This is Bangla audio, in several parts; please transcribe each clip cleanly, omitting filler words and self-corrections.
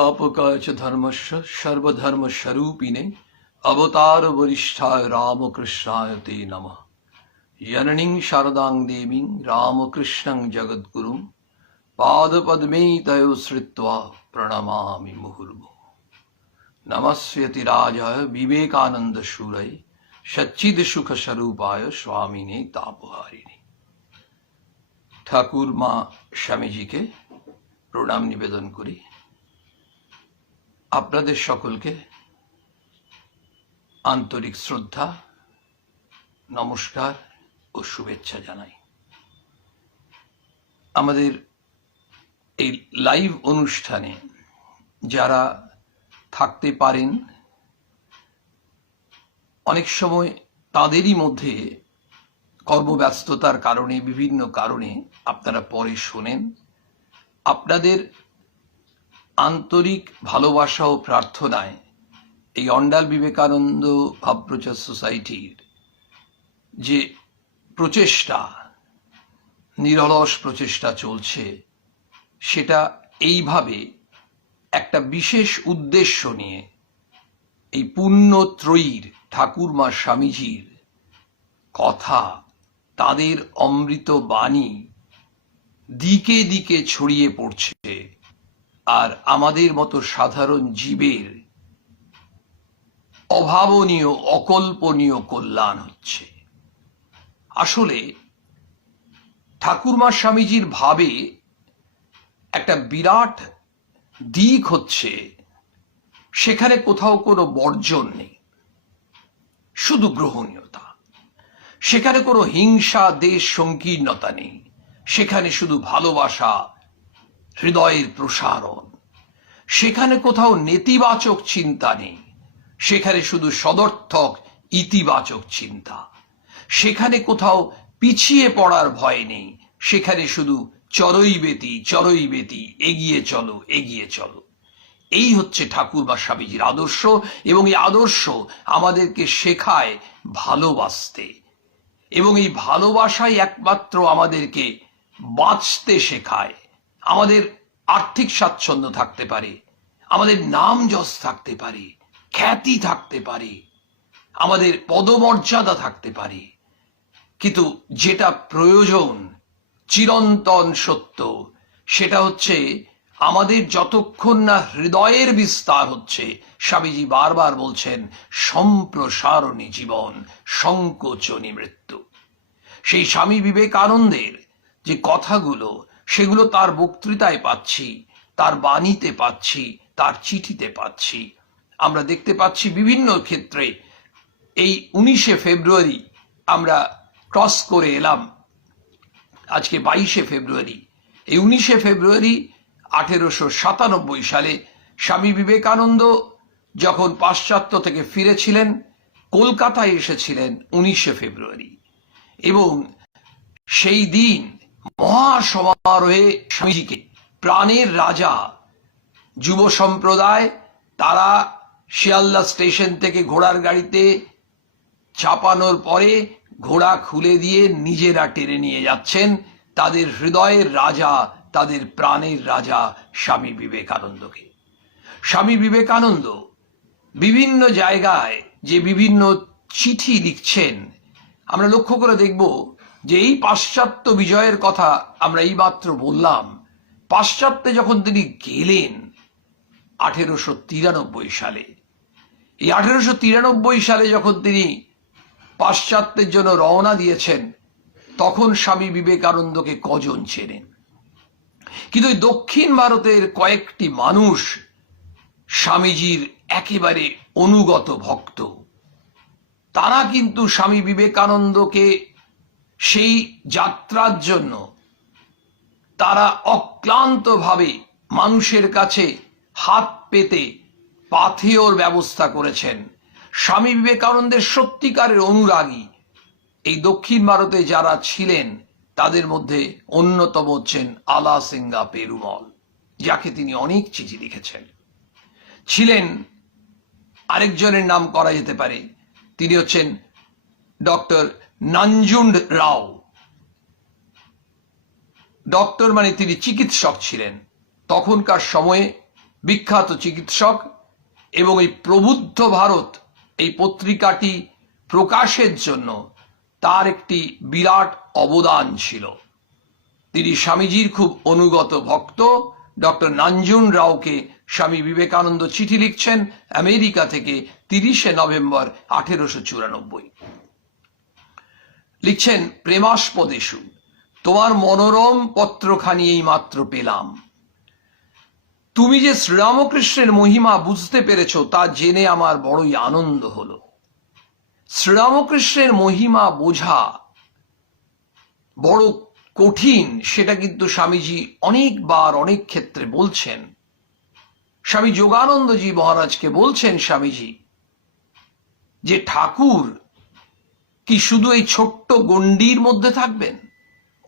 संस्थापकाय च धर्मस्य सर्वधर्मस्वरूपिणे अवतार वरिष्ठाय रामकृष्णाय ते नमः। जननीं शारदां देवीं रामकृष्णं जगद्गुरुं पादपद्मे तयो श्रित्वा प्रणमामि मुहुर्मुहुः। नमस्यति राजाय विवेकानंद शूरये सच्चिद सुख स्वरूपाय स्वामिने तापहारिणे। ठाकुर मा स्वामीजी के प्रणाम निवेदन करी। আপনাদের সকলকে আন্তরিক শ্রদ্ধা, নমস্কার ও শুভেচ্ছা জানাই। আমাদের এই লাইভ অনুষ্ঠানে যারা থাকতে পারেন, অনেক সময় তাদেরই মধ্যে কর্মব্যস্ততার কারণে, বিভিন্ন কারণে আপনারা পরে শোনেন। আপনাদের আন্তরিক ভালোবাসা ও প্রার্থনায় এই অন্ডাল বিবেকানন্দ ভাবপ্রচার সোসাইটির যে প্রচেষ্টা, নিরলস প্রচেষ্টা চলছে, সেটা এইভাবে একটা বিশেষ উদ্দেশ্য নিয়ে এই পুণ্যত্রয়ীর ঠাকুর মা স্বামীজির কথা, তাদের অমৃত বাণী দিকে দিকে ছড়িয়ে পড়ছে আর আমাদের মতো সাধারণ জীবের অভাবনীয়, অকল্পনীয় কল্যাণ হচ্ছে। আসলে ঠাকুরমা স্বামীজির ভাবে একটা বিরাট দিক হচ্ছে, সেখানে কোথাও কোনো বর্জন নেই, শুধু গ্রহণীয়তা। সেখানে কোনো হিংসা, দেশ সংকীর্ণতা নেই, সেখানে শুধু ভালোবাসা, হৃদয়ের প্রসারণ। সেখানে কোথাও নেতিবাচক চিন্তা নেই, সেখানে শুধু সদর্থক ইতিবাচক চিন্তা। সেখানে কোথাও পিছিয়ে পড়ার ভয় নেই, সেখানে শুধু চরৈবেতি চরৈবেতি, এগিয়ে চলো এগিয়ে চলো। এই হচ্ছে ঠাকুরমা স্বামীজির আদর্শ, এবং এই আদর্শ আমাদেরকে শেখায় ভালোবাসতে, এবং এই ভালোবাসাই একমাত্র আমাদেরকে বাঁচতে শেখায়। আমাদের আর্থিক স্বাচ্ছন্দ্য থাকতে পারে, আমাদের নাম যশ থাকতে পারে, খ্যাতি থাকতে পারে, আমাদের পদমর্যাদা থাকতে পারে, কিন্তু যেটা প্রয়োজন, চিরন্তন সত্য, সেটা হচ্ছে আমাদের যতক্ষণ না হৃদয়ের বিস্তার হচ্ছে। স্বামীজি বারবার বলছেন, সম্প্রসারণী জীবন, সংকোচনী মৃত্যু। সেই স্বামী বিবেকানন্দের যে কথাগুলো, সেগুলো তার বক্তৃতায় পাচ্ছি, তার বাণীতে পাচ্ছি, তার চিঠিতে পাচ্ছি। আমরা দেখতে পাচ্ছি বিভিন্ন ক্ষেত্রে। এই 19শে ফেব্রুয়ারি আমরা ক্রস করে এলাম, আজকে 22শে ফেব্রুয়ারি। এই 19শে ফেব্রুয়ারি 1897 সালে স্বামী বিবেকানন্দ যখন পাশ্চাত্য থেকে ফিরেছিলেন, কলকাতায় এসেছিলেন 19শে ফেব্রুয়ারি, এবং সেই দিন মহাসমারোহে স্বামীজিকে প্রাণের রাজা যুব সম্প্রদায়, তারা শিয়ালদা স্টেশন থেকে ঘোড়ার গাড়িতে চাপানোর পরে ঘোড়া খুলে দিয়ে নিজেরা টেনে নিয়ে যাচ্ছেন তাদের হৃদয়ের রাজা, তাদের প্রাণের রাজা স্বামী বিবেকানন্দকে। স্বামী বিবেকানন্দ বিভিন্ন জায়গায় যে বিভিন্ন চিঠি লিখছেন, আমরা লক্ষ্য করে দেখব যে এই পাশ্চাত্য বিজয়ের কথা আমরা এইমাত্র বললাম। পাশ্চাত্যে যখন তিনি গেলেন 1893 সালে, এই 1893 সালে যখন তিনি পাশ্চাত্যের জন্য রওনা দিয়েছেন, তখন স্বামী বিবেকানন্দকে কজন চেনেন? কিন্তু দক্ষিণ ভারতের কয়েকটি মানুষ স্বামীজির একেবারে অনুগত ভক্ত। তারা কিন্তু স্বামী বিবেকানন্দকে সেই যাত্রার জন্য তারা অক্লান্তভাবে মানুষের কাছে হাত পেতে পাথেয়র ব্যবস্থা করেছেন। স্বামী বিবেকানন্দের সত্যিকারের অনুরাগী এই দক্ষিণ ভারতে যারা ছিলেন, তাদের মধ্যে অন্যতম হচ্ছেন আলাসিঙ্গা পেরুমল, যাকে তিনি অনেক চিঠি লিখেছেন। ছিলেন আরেকজনের নাম করা যেতে পারে, তিনি হচ্ছেন ডক্টর নাঞ্জুন্ড রাও। ডক্টর মানে তিনি চিকিৎসক ছিলেন। তখনকার সময়ে বিখ্যাত চিকিৎসক, এবং এই প্রবুদ্ধ ভারত এই পত্রিকাটি প্রকাশের জন্য তার একটি বিরাট অবদান ছিল। তিনি স্বামীজির খুব অনুগত ভক্ত। ডক্টর নাঞ্জুন রাওকে স্বামী বিবেকানন্দ চিঠি লিখছেন আমেরিকা থেকে 30 নভেম্বর 1894। লিখছেন, প্রেমাস্পদেশু, তোমার মনোরম পত্রখানি এই মাত্র পেলাম। তুমি যে শ্রীরামকৃষ্ণের মহিমা বুঝতে পেরেছ তা জেনে আমার বড়ই আনন্দ হলো। শ্রীরামকৃষ্ণের মহিমা বোঝা বড় কঠিন, সেটা কিন্তু স্বামীজি অনেকবার অনেক ক্ষেত্রে বলছেন। স্বামী যোগানন্দজি মহারাজকে বলছেন স্বামীজি যে ঠাকুর কি শুধু এই ছোট্ট গণ্ডির মধ্যে থাকবেন?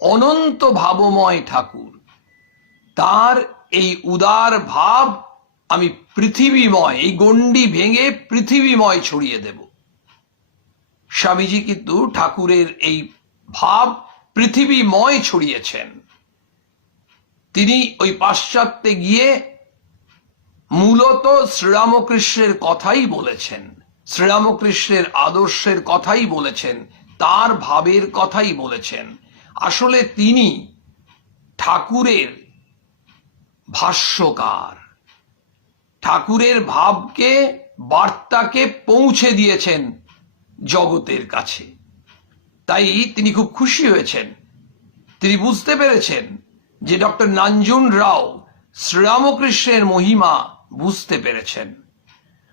অনন্ত ভাবময় ঠাকুর, তার এই উদার ভাব আমি পৃথিবীময়, এই গণ্ডি ভেঙে পৃথিবীময় ছড়িয়ে দেব। স্বামীজি কিন্তু ঠাকুরের এই ভাব পৃথিবীময় ছড়িয়েছেন। তিনি ওই পাশ্চাত্যে গিয়ে মূলত শ্রীরামকৃষ্ণের কথাই বলেছেন, শ্রীরামকৃষ্ণের আদর্শের কথাই বলেছেন, তার ভাবের কথাই বলেছেন। আসলে তিনি ঠাকুরের ভাষ্যকার, ঠাকুরের ভাবকে, বার্তাকে পৌঁছে দিয়েছেন জগতের কাছে। তাই তিনি খুব খুশি হয়েছেন। তিনি বুঝতে পেরেছেন যে ডক্টর নাঞ্জুন রাও শ্রীরামকৃষ্ণের মহিমা বুঝতে পেরেছেন।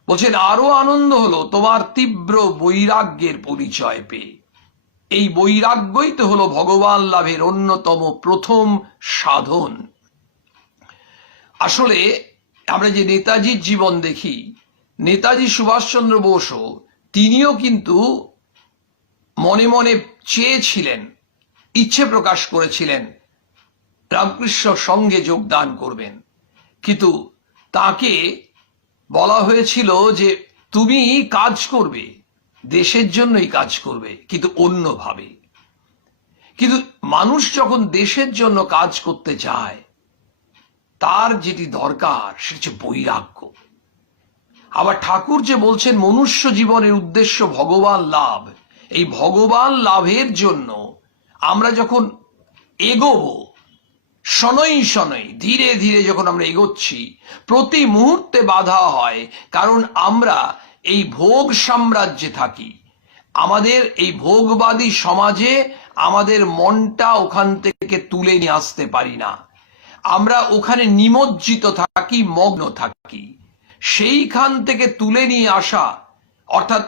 বলছেন, আরো আনন্দ হলো তোমার তীব্র বৈরাগ্যের পরিচয় পেয়ে। এই বৈরাগ্যই তো হলো ভগবান লাভের অন্যতম প্রথম সাধন। আসলে আমরা যে নেতাজির জীবন দেখি, নেতাজি সুভাষচন্দ্র বোসও তিনিও কিন্তু মনে মনে চেয়েছিলেন, ইচ্ছে প্রকাশ করেছিলেন রামকৃষ্ণ সঙ্গে যোগদান করবেন, কিন্তু তাকে বলা হয়েছিল যে তুমি কাজ করবে, দেশের জন্যই কাজ করবে, কিন্তু অন্যভাবে। কিন্তু মানুষ যখন দেশের জন্য কাজ করতে চায়, তার যেটি দরকার সেটা হচ্ছে বৈরাগ্য। আবার ঠাকুর যে বলছেন মনুষ্য জীবনের উদ্দেশ্য ভগবান লাভ, এই ভগবান লাভের জন্য আমরা যখন এগোবো, শনৈ শনৈ ধীরে ধীরে যখন আমরা এগোচ্ছি, প্রতি মুহূর্তে বাধা হয়, কারণ আমরা এই ভোগ সাম্রাজ্যে থাকি। আমাদের এই ভোগবাদী সমাজে আমাদের মনটা ওখান থেকে তুলে নিয়ে আসতে পারি না। আমরা ওখানে নিমজ্জিত থাকি, মগ্ন থাকি। সেইখান থেকে তুলে নিয়ে আসা, অর্থাৎ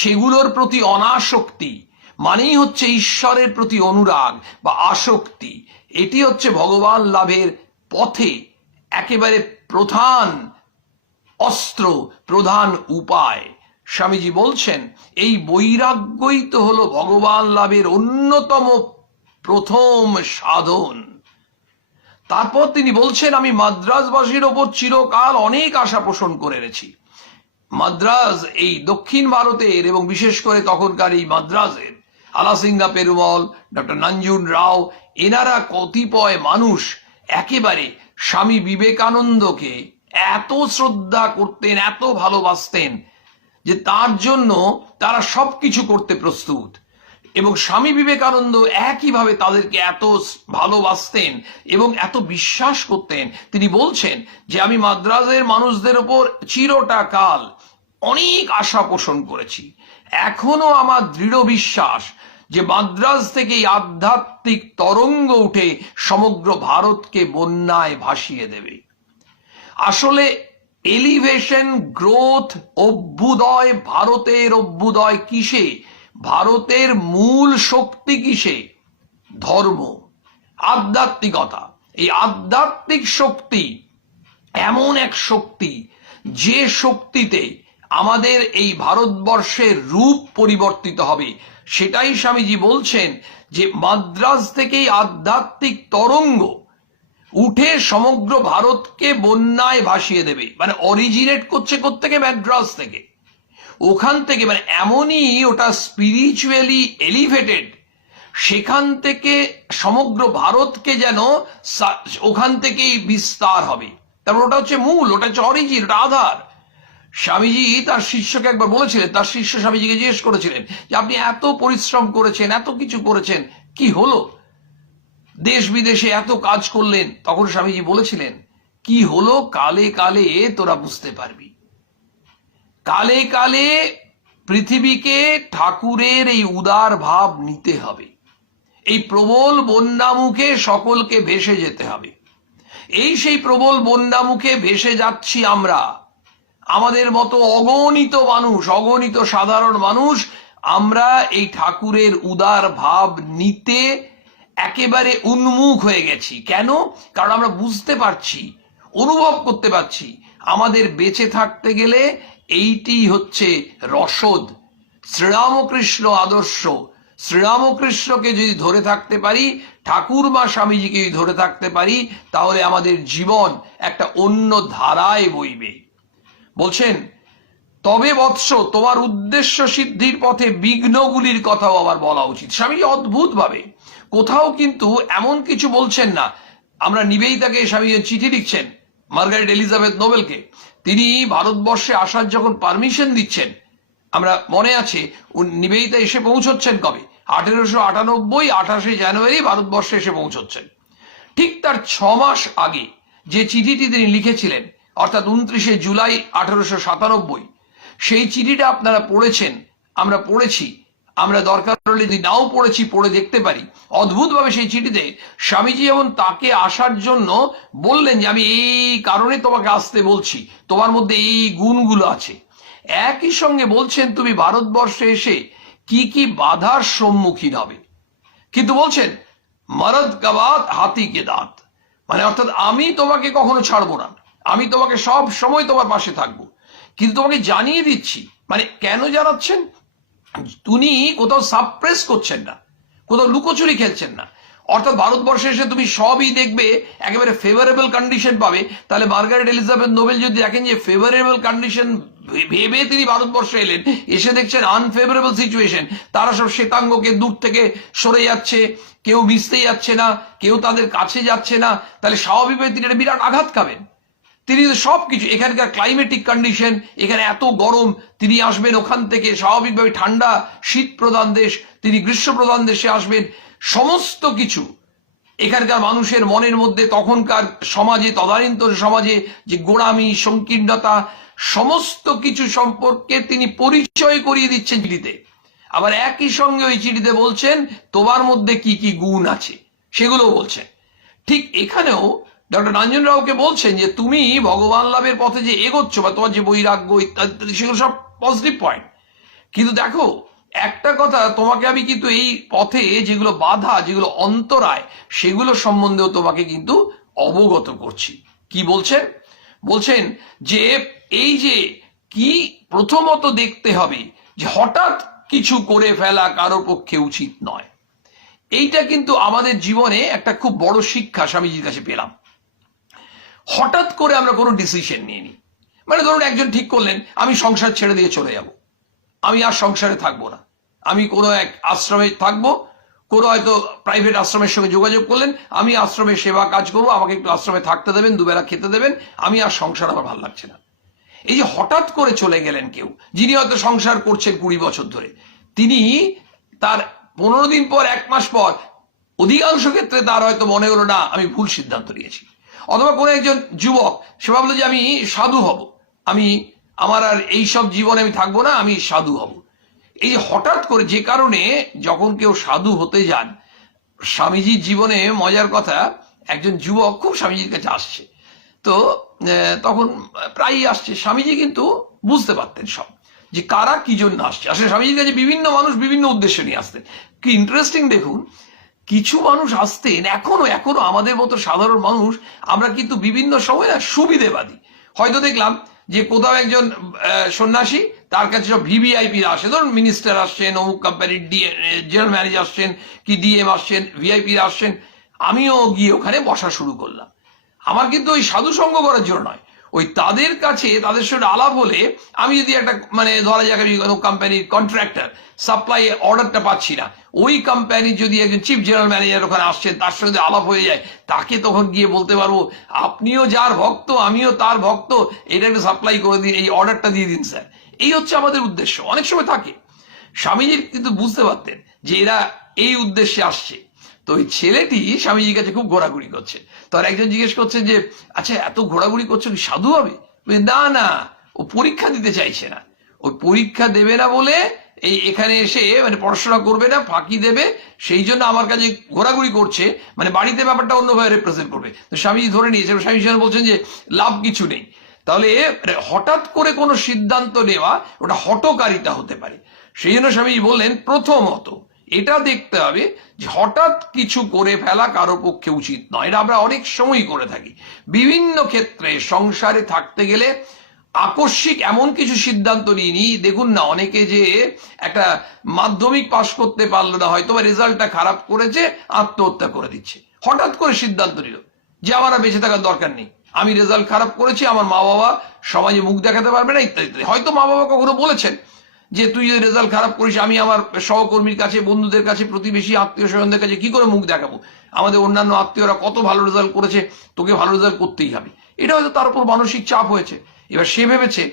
সেগুলোর প্রতি অনাসক্তি মানেই হচ্ছে ঈশ্বরের প্রতি অনুরাগ বা আসক্তি। এটি হচ্ছে ভগবান লাভের পথে একেবারে প্রধান অস্ত্র, প্রধান উপায়। স্বামীজি বলছেন এই বৈরাগ্যই তো হলো ভগবান লাভের অন্যতম প্রথম সাধন। তারপর তিনি বলছেন, আমি মাদ্রাজবাসীর ওপর চিরকাল অনেক আশা পোষণ করে এনেছি। মাদ্রাজ এই দক্ষিণ ভারতের এবং বিশেষ করে তখনকার এই মাদ্রাজের আলাসিঙ্গা পেরুমল, ডক্টর নাঞ্জুন রাও, এনারা কতিপয় মানুষ একেবারে স্বামী বিবেকানন্দকে এত শ্রদ্ধা করতেন, এত ভালোবাসতেন যে তার জন্য তারা সবকিছু করতে প্রস্তুত। এবং স্বামী বিবেকানন্দ একইভাবে তাদেরকে এত ভালোবাসতেন এবং এত বিশ্বাস করতেন। তিনি বলছেন যে আমি মাদ্রাজের মানুষদের উপর চিরটা কাল অনেক আশা পোষণ করেছি। এখনো আমার দৃঢ় বিশ্বাস যে মাদ্রাজ থেকে এই আধ্যাত্মিক তরঙ্গ উঠে সমগ্র ভারতকে বন্যায় ভাসিয়ে দেবে। আসলে এলিভেশন, গ্রোথ, অভ্যুদয়, ভারতের অভ্যুদয় কিসে? ভারতের মূল শক্তি কিসে? ধর্ম, আধ্যাত্মিকতা। এই আধ্যাত্মিক শক্তি এমন এক শক্তি যে শক্তিতে আমাদের এই ভারতবর্ষের রূপ পরিবর্তিত হবে। সেটাই স্বামীজি বলছেন যে মাদ্রাজ থেকেই আধ্যাত্মিক তরঙ্গ উঠে সমগ্র ভারতকে বন্যায় ভাসিয়ে দেবে। মানে অরিজিনেট করছে কোত্থেকে? মাদ্রাজ থেকে। ওখান থেকে মানে এমনই ওটা স্পিরিচুয়ালি এলিভেটেড, সেখান থেকে সমগ্র ভারতকে যেন ওখান থেকেই বিস্তার হবে। তারপর ওটা হচ্ছে মূল, ওটা হচ্ছে অরিজিন, ওটা আধার। স্বামীজি তার শিষ্যকে একবার বলেছিলেন, তার শিষ্য স্বামীজিকে জিজ্ঞেস করেছিলেন যে আপনি এত পরিশ্রম করেছেন, এত কিছু করেছেন, কি হলো? দেশ বিদেশে এত কাজ করলেন। তখন স্বামীজি বলেছিলেন, কি হলো কালে কালে তোরা বুঝতে পারবি। কালে কালে পৃথিবীকে ঠাকুরের এই উদার ভাব নিতে হবে, এই প্রবল বন্যামুখে সকলকে ভেসে যেতে হবে। এই সেই প্রবল বন্যামুখে ভেসে যাচ্ছি আমরা, আমাদের মতো অগণিত মানুষ, অগণিত সাধারণ মানুষ, আমরা এই ঠাকুরের উদার ভাব নিতে একেবারে উন্মুখ হয়ে গেছি। কেন? কারণ আমরা বুঝতে পারছি, অনুভব করতে পারছি, আমাদের বেঁচে থাকতে গেলে এইটি হচ্ছে রসদ, শ্রীরামকৃষ্ণ আদর্শ। শ্রীরামকৃষ্ণকে যদি ধরে থাকতে পারি, ঠাকুরমা স্বামীজিকে যদি ধরে থাকতে পারি, তাহলে আমাদের জীবন একটা অন্য ধারায় বইবে। বলছেন, তবে বৎস তোমার উদ্দেশ্য সিদ্ধির পথে বিঘ্নগুলির কথাও আবার বলা উচিত। স্বামীজি অদ্ভুত ভাবে কোথাও কিন্তু এমন কিছু বলছেন না। আমরা নিবেদিতাকে স্বামী চিঠি লিখছেন, মার্গারেট এলিজাবেথ নোবেলকে, তিনি ভারতবর্ষে আসার যখন পারমিশন দিচ্ছেন, আমরা মনে আছে নিবেদিতা এসে পৌঁছচ্ছেন কবে? 1898 28শে জানুয়ারি ভারতবর্ষে এসে পৌঁছচ্ছেন। ঠিক তার 6 মাস আগে যে চিঠিটি তিনি লিখেছিলেন, অর্থাৎ 29শে জুলাই 1897, সেই চিঠিটা আপনারা পড়েছেন, আমরা পড়েছি, আমরা দরকার হলে যদি নাও পড়েছি পড়ে দেখতে পারি। অদ্ভুতভাবে সেই চিঠিতে স্বামীজি যেমন তাকে আসার জন্য বললেন যে আমি এই কারণে তোমাকে আসতে বলছি, তোমার মধ্যে এই গুণগুলো আছে। একই সঙ্গে বলছেন তুমি ভারতবর্ষে এসে কি কি বাধার সম্মুখীন হবে, কিন্তু বলছেন মরদ কাবাত হাতি কে দাঁত, মানে অর্থাৎ আমি তোমাকে কখনো ছাড়বো না, আমি তোমাকে সব সময় তোমার পাশে থাকবো, কিন্তু তোমাকে জানিয়ে দিচ্ছি। মানে কেন জানাচ্ছেন? তিনি কোথাও সাপ্রেস করছেন না, কোথাও লুকোচুরি খেলছেন না। অর্থাৎ ভারতবর্ষে এসে তুমি সবই দেখবে, একেবারে ফেভারেবল কন্ডিশন পাবে। তাহলে মার্গারেট এলিজাবেথ নোবেল যদি দেখেন যে ফেভারেবল কন্ডিশন ভেবে তিনি ভারতবর্ষে এলেন, এসে দেখছেন আনফেভারেবল সিচুয়েশন, তারা সব শ্বেতাঙ্গকে দূর থেকে সরে যাচ্ছে, কেউ মিশতে যাচ্ছে না, কেউ তাদের কাছে যাচ্ছে না, তাহলে স্বাভাবিকভাবে তিনি একটা বিরাট আঘাত খাবেন। তিনি সবকিছু, এখানকার ক্লাইমেটিক কন্ডিশন, এখানে এত গরম, তিনি আসবেন ওখান থেকে স্বাভাবিকভাবে ঠান্ডা শীত প্রধান দেশ, তিনি গ্রীষ্ম প্রধান দেশে আসবেন, সমস্ত কিছু এখানকার মানুষের মনের মধ্যে, তখনকার সমাজে, তদানীন্তন সমাজে যে গোড়ামি, সংকীর্ণতা, সমস্ত কিছু সম্পর্কে তিনি পরিচয় করিয়ে দিচ্ছেন চিঠিতে। আবার একই সঙ্গে ওই চিঠিতে বলছেন তোমার মধ্যে কি কি গুণ আছে সেগুলো বলছেন। ঠিক এখানেও ডক্টর নাঞ্জন রাওকে বলছেন যে তুমি ভগবান লাভের পথে যে এগোচ্ছ, বা তোমার যে বৈরাগ্য ইত্যাদি, সেগুলো সব পজিটিভ পয়েন্ট। কিন্তু দেখো একটা কথা, তোমাকে আমি কিন্তু এই পথে যেগুলো বাধা, যেগুলো অন্তরায়, সেগুলো সম্বন্ধেও তোমাকে কিন্তু অবগত করছি। কি বলছেন? বলছেন যে এই যে কি প্রথমত দেখতে হবে যে হঠাৎ কিছু করে ফেলা কারো পক্ষে উচিত নয়। এইটা কিন্তু আমাদের জীবনে একটা খুব বড় শিক্ষা স্বামীজির কাছে পেলাম। হঠাৎ করে আমরা কোনো ডিসিশন নিয়ে নিই। মানে ধরুন একজন ঠিক করলেন আমি সংসার ছেড়ে দিয়ে চলে যাব, আমি আর সংসারে থাকবো না, আমি কোনো এক আশ্রমে থাকবো, কোনো হয়তো প্রাইভেট আশ্রমের সঙ্গে যোগাযোগ করলেন, আমি আশ্রমে সেবা কাজ করবো, আমাকে একটু আশ্রমে থাকতে দেবেন, দুবেলা খেতে দেবেন, আমি আর সংসার আমার ভালো লাগছে না। এই যে হঠাৎ করে চলে গেলেন কেউ, যিনি হয়তো সংসার করছেন 20 বছর ধরে, তিনি তার 15 দিন পর, 1 মাস পর, অধিকাংশ ক্ষেত্রে তার হয়তো মনে হলো না আমি ভুল সিদ্ধান্ত নিয়েছি। অথবা কোনো একজন যুবক, সে ভাবলো যে আমি সাধু হব, আমি আমার আর এইসব জীবনে আমি থাকবো না, আমি সাধু হব। এই যে হঠাৎ করে, যে কারণে যখন কেউ সাধু হতে যান, স্বামীজির জীবনে মজার কথা, একজন যুবক খুব স্বামীজির কাছে আসছে, তো তখন প্রায়ই আসছে, স্বামীজি কিন্তু বুঝতে পারতেন সব, যে কারা কি জন্য আসছে। আসলে স্বামীজির কাছে বিভিন্ন মানুষ বিভিন্ন উদ্দেশ্য নিয়ে আসতেন। কি ইন্টারেস্টিং দেখুন, কিছু মানুষ আসতেন, এখনো আমাদের মতো সাধারণ মানুষ, আমরা কিন্তু বিভিন্ন সময় না সুবিধেবাদী। হয়তো দেখলাম যে কোথাও একজন সন্ন্যাসী, তার কাছে সব ভিভিআইপিরা আসে, ধরুন মিনিস্টার আসছেন, অমুক কোম্পানির জেনারেল ম্যানেজার আসছেন, কি ডিএম আসছেন, ভিআইপিরা আসছেন, আমিও গিয়ে ওখানে বসা শুরু করলাম। আমার কিন্তু ওই সাধু সঙ্গ করার জন্য নয়, ওই তাদের কাছে তাদের সঙ্গে আলাপ হলে আমি যদি একটা মানে ধরা যাক আমি কোনো কোম্পানির কন্ট্রাক্টর, সাপ্লাই অর্ডারটা পাচ্ছি না, ওই কোম্পানির যদি একজন চিফ জেনারেল ম্যানেজার ওখানে আসছেন, তার সঙ্গে আলাপ হয়ে যায়, তাকে তখন গিয়ে বলতে পারবো আপনিও যার ভক্ত আমিও তার ভক্ত, এটা একটা সাপ্লাই করে দিন, এই অর্ডারটা দিয়ে দিন স্যার। এই হচ্ছে আমাদের উদ্দেশ্য। অনেক সময় থাকে স্বামীজির কিন্তু বুঝতে পারতেন যে এরা এই উদ্দেশ্যে আসছে। তো ওই ছেলেটি স্বামীজির কাছে খুব ঘোরাঘুরি করছে। তার একজন জিজ্ঞেস করছে যে আচ্ছা এত ঘোরাঘুরি করছো কি সাধু হবে? না না, ও পরীক্ষা দিতে চাইছে না। ওই পরীক্ষা দেবে না বলে এই এখানে এসে মানে পড়াশোনা করবে না, ফাঁকি দেবে, সেই জন্য আমার কাছে ঘোরাঘুরি করছে, মানে বাড়িতে ব্যাপারটা অন্যভাবে রিপ্রেজেন্ট করবে। তো স্বামীজি ধরে নিয়েছে, স্বামী বলছেন যে লাভ কিছু নেই। তাহলে হঠাৎ করে কোনো সিদ্ধান্ত নেওয়া ওটা হঠকারিতা হতে পারে। সেই জন্য স্বামীজি বললেন প্রথমত এটা দেখতে হবে যে হঠাৎ কিছু করে ফেলা কারো পক্ষে উচিত নয়। এটা আমরা অনেক সময় করে থাকি বিভিন্ন ক্ষেত্রে। সংসারে থাকতে গেলে আকস্মিক এমন কিছু সিদ্ধান্ত নিয়ে নি, দেখুন না অনেকে যে একটা মাধ্যমিক পাশ করতে পারলো না, হয়তো রেজাল্টটা খারাপ করেছে, আত্মহত্যা করে দিচ্ছে। হঠাৎ করে সিদ্ধান্ত নিল যে আমার আর বেঁচে থাকার দরকার নেই, আমি রেজাল্ট খারাপ করেছি, আমার মা বাবা সমাজে মুখ দেখাতে পারবে না, ইত্যাদি ইত্যাদি। হয়তো মা বাবা কখনো বলেছেন যে তুই যদি রেজাল্ট খারাপ করিস আমি আমার সহকর্মীর কাছে, বন্ধুদের কাছে, প্রতিবেশী আত্মীয় স্বজনদের কাছে কি করে মুখ দেখাবো? আমাদের অন্যান্য আত্মীয়রা কত ভালো রেজাল্ট করেছে, তোকে ভালো রেজাল্ট করতেই হবে। এটা হয়তো তার উপর মানসিক চাপ হয়েছে। এবার সে ভেবেছে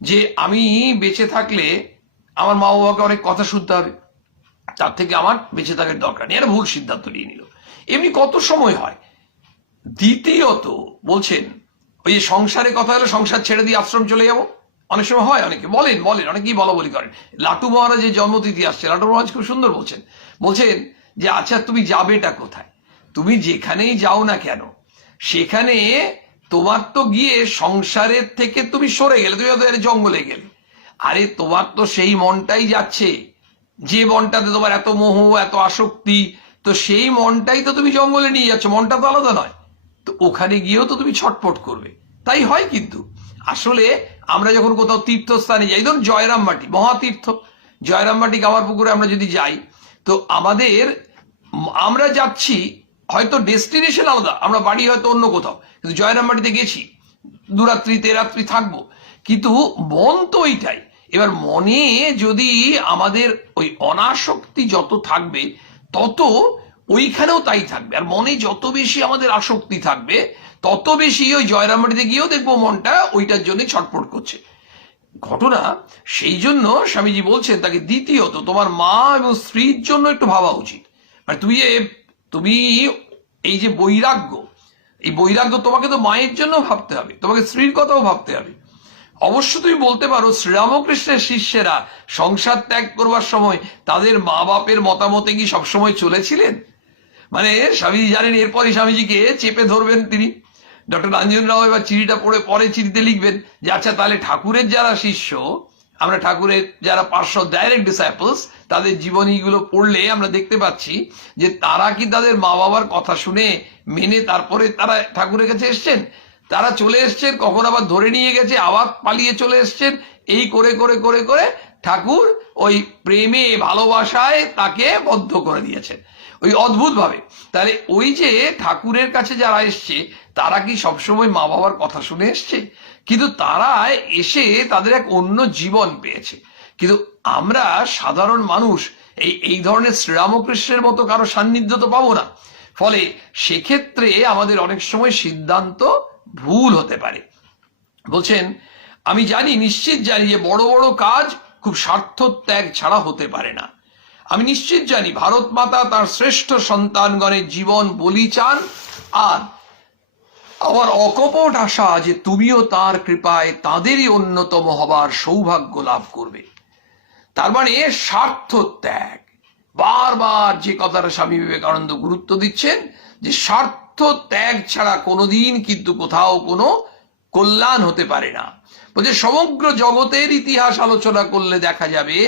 যে আমি বেঁচে থাকলে আমার মা বাবাকে অনেক কথা শুনতে হবে, তার থেকে আমার বেঁচে থাকার দরকার নেই। একটা ভুল সিদ্ধান্ত নিয়ে নিল। এমনি কত সময় হয়। দ্বিতীয়ত বলছেন ওই যে সংসারে কথা হলো, সংসার ছেড়ে দিয়ে আশ্রম চলে যাবো, অনেক সময় হয়, অনেকে বলেন অনেকেই বলা বলি করেন। লাটু মহারাজের জন্মতিথি আসছে, লাটু মহারাজ খুব সুন্দর বলছেন যে আচ্ছা তুমি যাবেটা কোথায়? তুমি যেখানেই যাও না কেন সেখানে তোমার তো গিয়ে সংসারের থেকে তুমি সরে গেলে, তুমি হয়তো জঙ্গলে গেলে, আরে তোমার তো সেই মনটাই যাচ্ছে, যে মনটাতে তোমার এত মোহ এত আসক্তি, তো সেই মনটাই তো তুমি জঙ্গলে নিয়ে যাচ্ছ, মনটা তো আলাদা নয়। তো ওখানে গিয়েও তো তুমি ছটপট করবে। তাই হয় কিন্তু আসলে আমরা যখন কোথাও তীর্থস্থানে যাই, ধরুন জয়রামবাটি মহাতীর্থ, জয়রামবাটি কামারপুকুরে আমরা যদি যাই, তো আমরা যাচ্ছি হয়তো ডেস্টিনেশন আলাদা, আমরা বাড়ি হয়তো অন্য কোথাও, কিন্তু জয়রামবাটিতে গেছি, 2 রাত্রি 3 রাত্রি থাকবো, কিন্তু মন তো ওইটাই। এবার মনে যদি আমাদের ওই অনাসক্তি যত থাকবে তত ওইখানেও তাই থাকবে। আর মনে যত বেশি আমাদের আসক্তি থাকবে তত বেশি ওই জয়রামবাটিতে গিয়েও দেখবো মনটা ওইটার জন্য ছটফট করছে। ঘটনা সেই জন্য স্বামীজি বলছেন তাকে দ্বিতীয়ত তোমার মা এবং স্ত্রীর জন্য একটু ভাবা উচিত। মানে তুমি এই যে বৈরাগ্য, এই বৈরাগ্য তোমাকে তো মায়ের জন্য ভাবতে হবে, তোমাকে স্ত্রীর কথাও ভাবতে হবে। অবশ্য তুমি বলতে পারো শ্রীরামকৃষ্ণের শিষ্যেরা সংসার ত্যাগ করবার সময় তাদের মা বাপের মতামতে কি সবসময় চলেছিলেন? মানে স্বামীজি জানেন এরপরে স্বামীজিকে চেপে ধরবেন তিনি। ডক্টর রঞ্জন রাও এবার চিঠিটা পরে চিঠিতে লিখবেন যে আচ্ছা তাহলে ঠাকুরের যারা শিষ্য, আমরা ঠাকুরের যারা পার্শ্বদ ডাইরেক্ট ডিসাইপলস, তাদের জীবনীগুলো পড়লে আমরা দেখতে পাচ্ছি যে তারা কি তাদের মা বাবার কথা শুনে মেনে তারপরে তারা ঠাকুরের কাছে এসছেন? তারা চলে এসছেন, কখন আবার ধরে নিয়ে গেছে, আবার পালিয়ে চলে এসছেন, এই করে করে করে করে ঠাকুর ওই প্রেমে ভালোবাসায় তাকে বদ্ধ করে দিয়েছেন ওই অদ্ভুত ভাবে। তাহলে ওই যে ঠাকুরের কাছে যারা এসছে তারা কি সবসময় মা বাবার কথা শুনে এসছে? কিন্তু তারা এসে তাদের এক অন্য জীবন পেয়েছে। কিন্তু আমরা সাধারণ মানুষ এই ধরনের শ্রীরামকৃষ্ণের মতো কারো সান্নিধ্য তো পাবো না। ফলে সেক্ষেত্রে আমাদের অনেক সময় সিদ্ধান্ত ভুল হতে পারে। বলছেন আমি জানি, নিশ্চিত জানি যে বড় বড় কাজ খুব স্বার্থ ত্যাগ ছাড়া হতে পারে না। আমি নিশ্চিত জানি ভারত মাতা তার শ্রেষ্ঠ সন্তানগণের জীবন বলি চান, আর আমার অকপট আশা যে তুমিও তার কৃপায় তাদেরই অন্যতম হবার সৌভাগ্য লাভ করবে। তার মানে স্বার্থ ত্যাগ, বারবার যে কথাটা স্বামী বিবেকানন্দ গুরুত্ব দিচ্ছেন যে স্বার্থ ত্যাগ ছাড়া কোনোদিন কিন্তু কোথাও কোনো কল্যাণ হতে পারে না। বলছে সমগ্র জগতের ইতিহাস আলোচনা করলে দেখা যাবে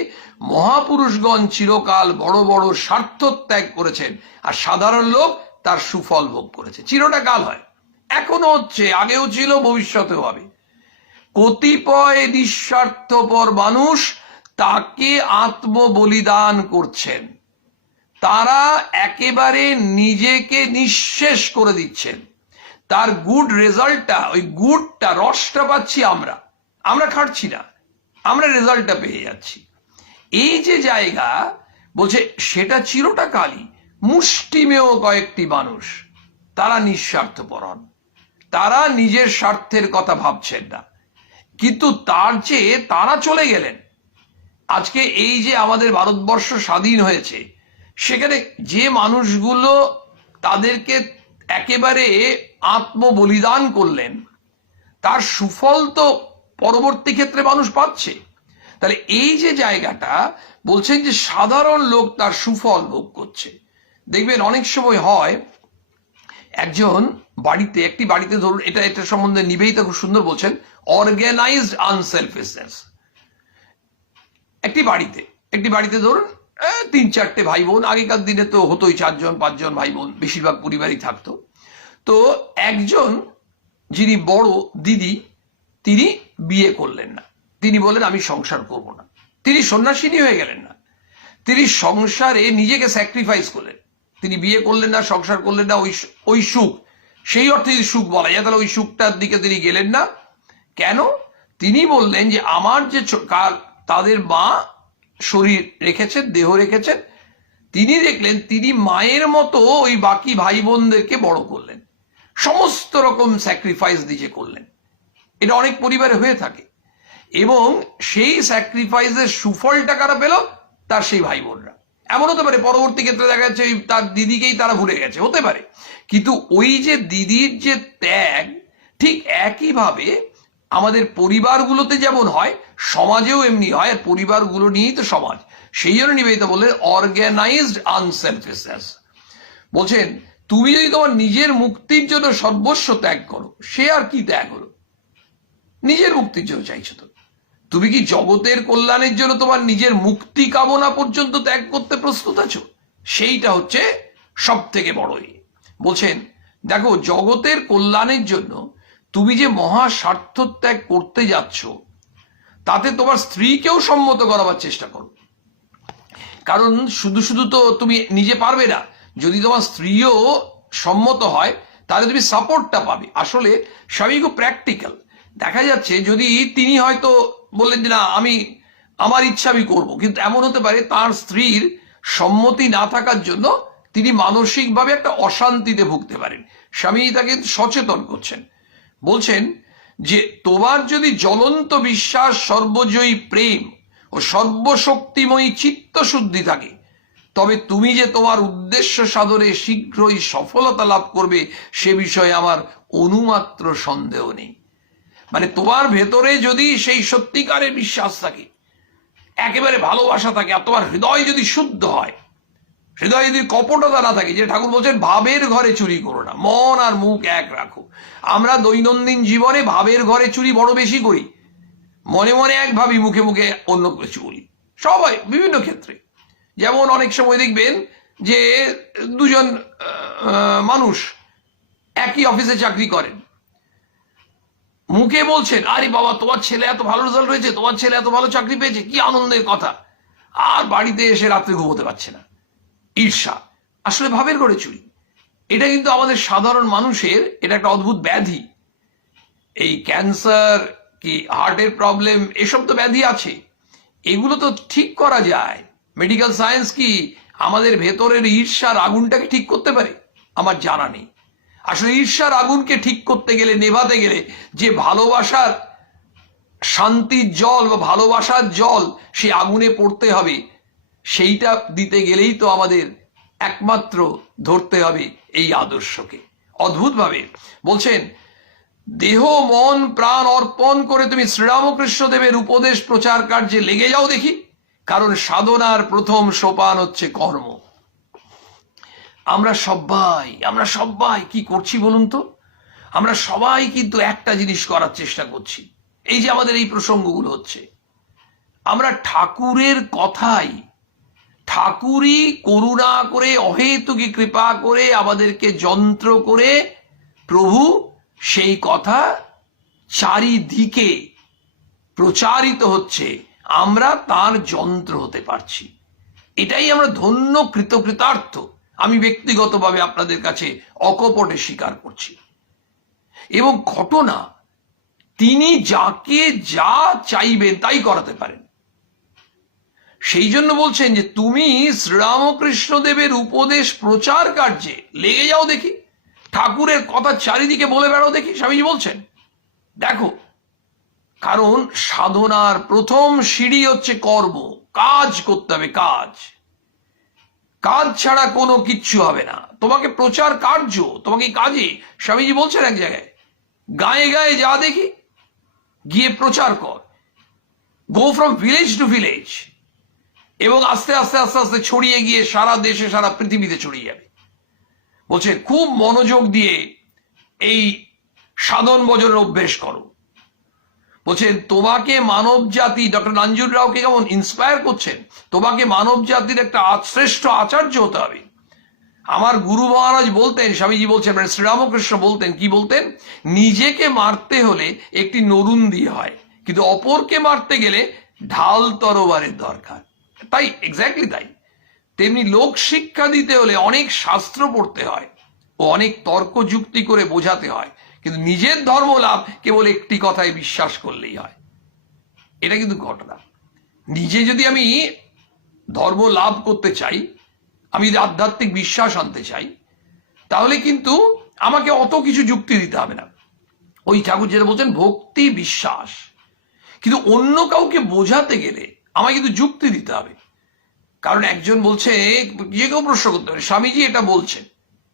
মহাপুরুষগণ চিরকাল বড় বড় স্বার্থ ত্যাগ করেছেন, আর সাধারণ লোক তার সুফল ভোগ করেছে। চিরটা কাল হয়, এখনো হচ্ছে, আগেও ছিল, ভবিষ্যতেও হবে। কতিপয় নিঃস্বার্থপর মানুষ তাকে আত্মবলিদান করছেন, তারা একেবারে নিজেকে নিঃশেষ করে দিচ্ছেন, তার গুড রেজাল্টটা, ওই গুডটা, রসটা পাচ্ছি আমরা, আমরা খাটছি না, আমরা রেজাল্টটা পেয়ে যাচ্ছি। এই যে জায়গা বলছে সেটা চিরটা কালই। মুষ্টিমেয় কয়েকটি মানুষ, তারা নিঃস্বার্থপরণ, তারা নিজের স্বার্থের কথা ভাবছেন না, কিন্তু তার চেয়ে তারা চলে গেলেন। আজকে এই যে আমাদের ভারতবর্ষ স্বাধীন হয়েছে, সেখানে যে মানুষগুলো তাদেরকে একেবারে আত্মবলিদান করলেন, তার সুফল তো পরবর্তী ক্ষেত্রে মানুষ পাচ্ছে। তাহলে এই যে জায়গাটা বলছেন যে সাধারণ লোক তার সুফল ভোগ করছে। দেখবেন অনেক সময় হয় একজন বাড়িতে, একটি বাড়িতে ধরুন, এটা সম্বন্ধে নিবেদিতা খুব সুন্দর বলছেন, অর্গানাইজড আনসেলফিশনেস। একটি বাড়িতে ধরুন 3-4টে ভাই বোন, আগেকার দিনে তো হতোই 4জন-5জন ভাই বোন, বেশিরভাগ পরিবারই থাকতো। তো একজন যিনি বড় দিদি, তিনি বিয়ে করলেন না, তিনি বললেন আমি সংসার করব না। তিনি সন্ন্যাসিনী হয়ে গেলেন না, তিনি সংসারে নিজেকে স্যাক্রিফাইস করলেন। তিনি বিয়ে করলেন না, সংসার করলেন না, ওই সুখ, সেই অর্থে যদি সুখ বলা যায়, তাহলে ওই সুখটার দিকে তিনি গেলেন না। কেন? তিনি বললেন যে আমার যে তাদের মা শরীর রেখেছেন, দেহ রেখেছেন, তিনি দেখলেন তিনি মায়ের মতো ওই বাকি ভাই বোনদেরকে বড় করলেন, সমস্ত রকম স্যাক্রিফাইস নিজে করলেন। এটা অনেক পরিবারে হয়ে থাকে, এবং সেই স্যাক্রিফাইসের সুফলটা কারা পেল? তার সেই ভাই বোনরা। এমন হতে পারে পরবর্তী ক্ষেত্রে দেখা যাচ্ছে তার দিদিকেই তারা ভুলে গেছে, হতে পারে, কিন্তু ওই যে দিদির যে ত্যাগ, ঠিক একইভাবে আমাদের পরিবারগুলোতে যেমন হয়, সমাজেও এমনি হয়। আর পরিবারগুলো নিয়েই তো সমাজ। সেই জন্য নিবেদিতা বললেন অর্গানাইজড আনসেলফিশনেস। বলছেন তুমি যদি তোমার নিজের মুক্তির জন্য সর্বস্ব ত্যাগ করো, সে আর কি ত্যাগ হলো? নিজের মুক্তির জন্য চাইছো তো, তুমি কি জগতের কল্যাণের জন্য তোমার নিজের মুক্তি কামনা পর্যন্ত ত্যাগ করতে প্রস্তুত আছো? সেইটা হচ্ছে সব থেকে বড়ই। বলছেন দেখো, জগতের কল্যাণের জন্য তুমি যে মহা স্বার্থ ত্যাগ করতে যাচ্ছ, তাতে তোমার স্ত্রীকেও সম্মত করাবার চেষ্টা করো। কারণ শুধু শুধু তো তুমি নিজে পারবে না, যদি তোমার স্ত্রীও সম্মত হয় তাহলে তুমি সাপোর্টটা পাবে। আসলে স্বামী খুব প্র্যাকটিক্যাল। দেখা যাচ্ছে যদি তিনি হয়তো বললেন যে না আমি আমার ইচ্ছা আমি করবো, কিন্তু এমন হতে পারে তার স্ত্রীর সম্মতি না থাকার জন্য তিনি মানসিকভাবে একটা অশান্তিতে ভুগতে পারেন। স্বামী তাকে সচেতন করছেন, বলছেন যে তোমার যদি জ্বলন্ত বিশ্বাস, সর্বজয়ী প্রেম ও সর্বশক্তিময়ী চিত্তশুদ্ধি থাকে, তবে তুমি যে তোমার উদ্দেশ্য সাধনে শীঘ্রই সফলতা লাভ করবে সে বিষয়ে আমার অনুমাত্র সন্দেহ নেই। মানে তোমার ভেতরে যদি সেই সত্যিকারের বিশ্বাস থাকে, একেবারে ভালোবাসা থাকে, আর তোমার হৃদয় যদি শুদ্ধ হয়, হৃদয়ে যদি কপটতা না থাকে, যে ঠাকুর বলছেন ভাবের ঘরে চুরি করো না, মন আর মুখ এক রাখো। আমরা দৈনন্দিন জীবনে ভাবের ঘরে চুরি বড় বেশি করি, মনে মনে এক ভাবি, মুখে মুখে অন্য কিছু বলি, সবাই বিভিন্ন ক্ষেত্রে। যেমন অনেক সময় দেখবেন যে দুজন মানুষ একই অফিসে চাকরি করেন, মুখে বলছেন আরে বাবা তোমার ছেলে এত ভালো রেজাল্ট হয়েছে, তোমার ছেলে এত ভালো চাকরি পেয়েছে, কি আনন্দের কথা, আর বাড়িতে এসে রাত্রে ঘুমোতে পারছে না। ঈর্ষা আসলে ভাবের ঘরে চুরি। এটা কিন্তু আমাদের সাধারণ মানুষের এটা একটা অদ্ভুত ব্যাধি। এই ক্যান্সার কি হার্টের প্রবলেম, এসব তো ব্যাধি আছে, এগুলো তো ঠিক করা যায়। মেডিকেল সায়েন্স কি আমাদের ভেতরের ঈর্ষার আগুনটাকে ঠিক করতে পারে? আমার জানা নেই। আসলে ঈর্ষার আগুনকে ঠিক করতে গেলে, নেভাতে গেলে, যে ভালোবাসার শান্তির জল বা ভালোবাসার জল সেই আগুনে পড়তে হবে, সেইটা দিতে গেলেই তো আমাদের একমাত্র ধরতে হবে এই আদর্শকে। অদ্ভুতভাবে বলছেন দেহ মন প্রাণ অর্পণ করে তুমি শ্রীরামকৃষ্ণদেবের উপদেশ প্রচার কার্যে লেগে যাও দেখি, কারণ সাধনার প্রথম সোপান হচ্ছে কর্ম। আমরা সবাই কি করছি বলুন তো? আমরা সবাই কিন্তু একটা জিনিস করার চেষ্টা করছি। এই যে আমাদের এই প্রসঙ্গগুলো হচ্ছে, আমরা ঠাকুরের কথাই, ঠাকুরই করুণা করে অহেতুকি কৃপা করে আমাদেরকে যন্ত্র করে প্রভু সেই কথা চারিদিকে প্রচারিত হচ্ছে, আমরা তার যন্ত্র হতে পারছি। এটাই আমরা ধন্য, কৃতকৃতার্থ। আমি ব্যক্তিগতভাবে আপনাদের কাছে অকপটে স্বীকার করছি। এবং ঘটনা তিনি যাকে যা চাইবেন তাই করাতে পারেন। সেই জন্য বলছেন যে তুমি শ্রীরামকৃষ্ণদেবের উপদেশ প্রচার কার্যে লেগে যাও দেখি, ঠাকুরের কথা চারিদিকে বলে বেড়াও দেখি। স্বামীজি বলছেন দেখো, কারণ সাধনার প্রথম সিঁড়ি হচ্ছে কর্ম, কাজ করতে হবে। কাজ ছাড়া কোনো কিচ্ছু হবে না। তোমাকে প্রচার কার্য, তোমাকে কাজে, স্বামীজি বলছেন এক জায়গায়, গায়ে গায়ে যা দেখি গিয়ে প্রচার কর, গো ফ্রম ভিলেজ টু ভিলেজ, এবং আস্তে আস্তে আস্তে আস্তে ছড়িয়ে গিয়ে সারা দেশে সারা পৃথিবীতে ছড়িয়ে যাবে। বলছে খুব মনোযোগ দিয়ে এই সাধন ভজনের অভ্যেস করো। বলছেন তোমাকে মানব জাতি, ডক্টর নাঞ্জুর রাওকে কেমন ইন্সপায়ার করছেন, তোমাকে মানব জাতির একটা শ্রেষ্ঠ আচার্য হতে হবে। আমার গুরু মহারাজ বলতেন, স্বামীজি বলছেন, মানে শ্রীরামকৃষ্ণ বলতেন, কি বলতেন, নিজেকে মারতে হলে একটি নরুন দিয়ে হয়, কিন্তু অপরকে মারতে গেলে ঢাল তরবারের দরকার। তাই এক্স্যাক্টলি তাই। তেমনি লোক শিক্ষা দিতে হলে অনেক শাস্ত্র পড়তে হয় ও অনেক তর্ক যুক্তি করে বোঝাতে হয়, কিন্তু নিজের ধর্ম লাভ কেবল একটি কথায় বিশ্বাস করলেই হয়। এটা কিন্তু ঘটনা। নিজে যদি আমি ধর্ম লাভ করতে চাই, আমি যদি আধ্যাত্মিক বিশ্বাস আনতে চাই, তাহলে কিন্তু আমাকে অত কিছু যুক্তি দিতে হবে না। ওই ঠাকুর যেটা বলছেন ভক্তি বিশ্বাস, কিন্তু অন্য কাউকে বোঝাতে গেলে আমাকে কিন্তু যুক্তি দিতে হবে। কারণ একজন বলছে, যে কেউ প্রশ্ন করতে পারে, স্বামীজি এটা বলছেন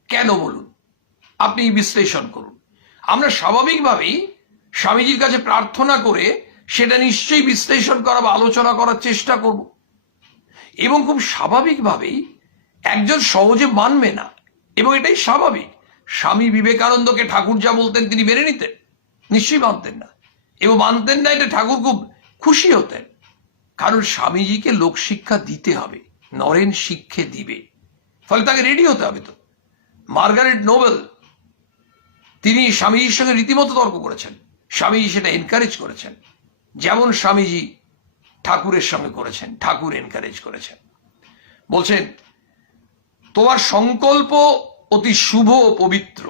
কেন, বলুন, আপনি বিশ্লেষণ করুন। আমরা স্বাভাবিকভাবেই স্বামীজির কাছে প্রার্থনা করে সেটা নিশ্চয়ই বিশ্লেষণ করা বা আলোচনা করার চেষ্টা করব, এবং খুব স্বাভাবিকভাবেই একজন সহজে মানবে না, এবং এটাই স্বাভাবিক। স্বামী বিবেকানন্দকে ঠাকুর যা বলতেন তিনি মেনে নিতেন? নিশ্চয়ই মানতেন না, এবং মানতেন না এটা ঠাকুর খুব খুশি হতেন। কারণ স্বামীজিকে লোক শিক্ষা দিতে হবে, নরেন শিক্ষে দিবে, ফলে তাকে রেডি হতে হবে। তো মার্গারেট নোবেল তিনি স্বামীজির সঙ্গে রীতিমতো তর্ক করেছেন, স্বামীজি সেটা এনকারেজ করেছেন, যেমন স্বামীজি ঠাকুরের সঙ্গে করেছেন, ঠাকুর এনকারেজ করেছেন। বলছেন তোমার সংকল্প অতি শুভ ও পবিত্র,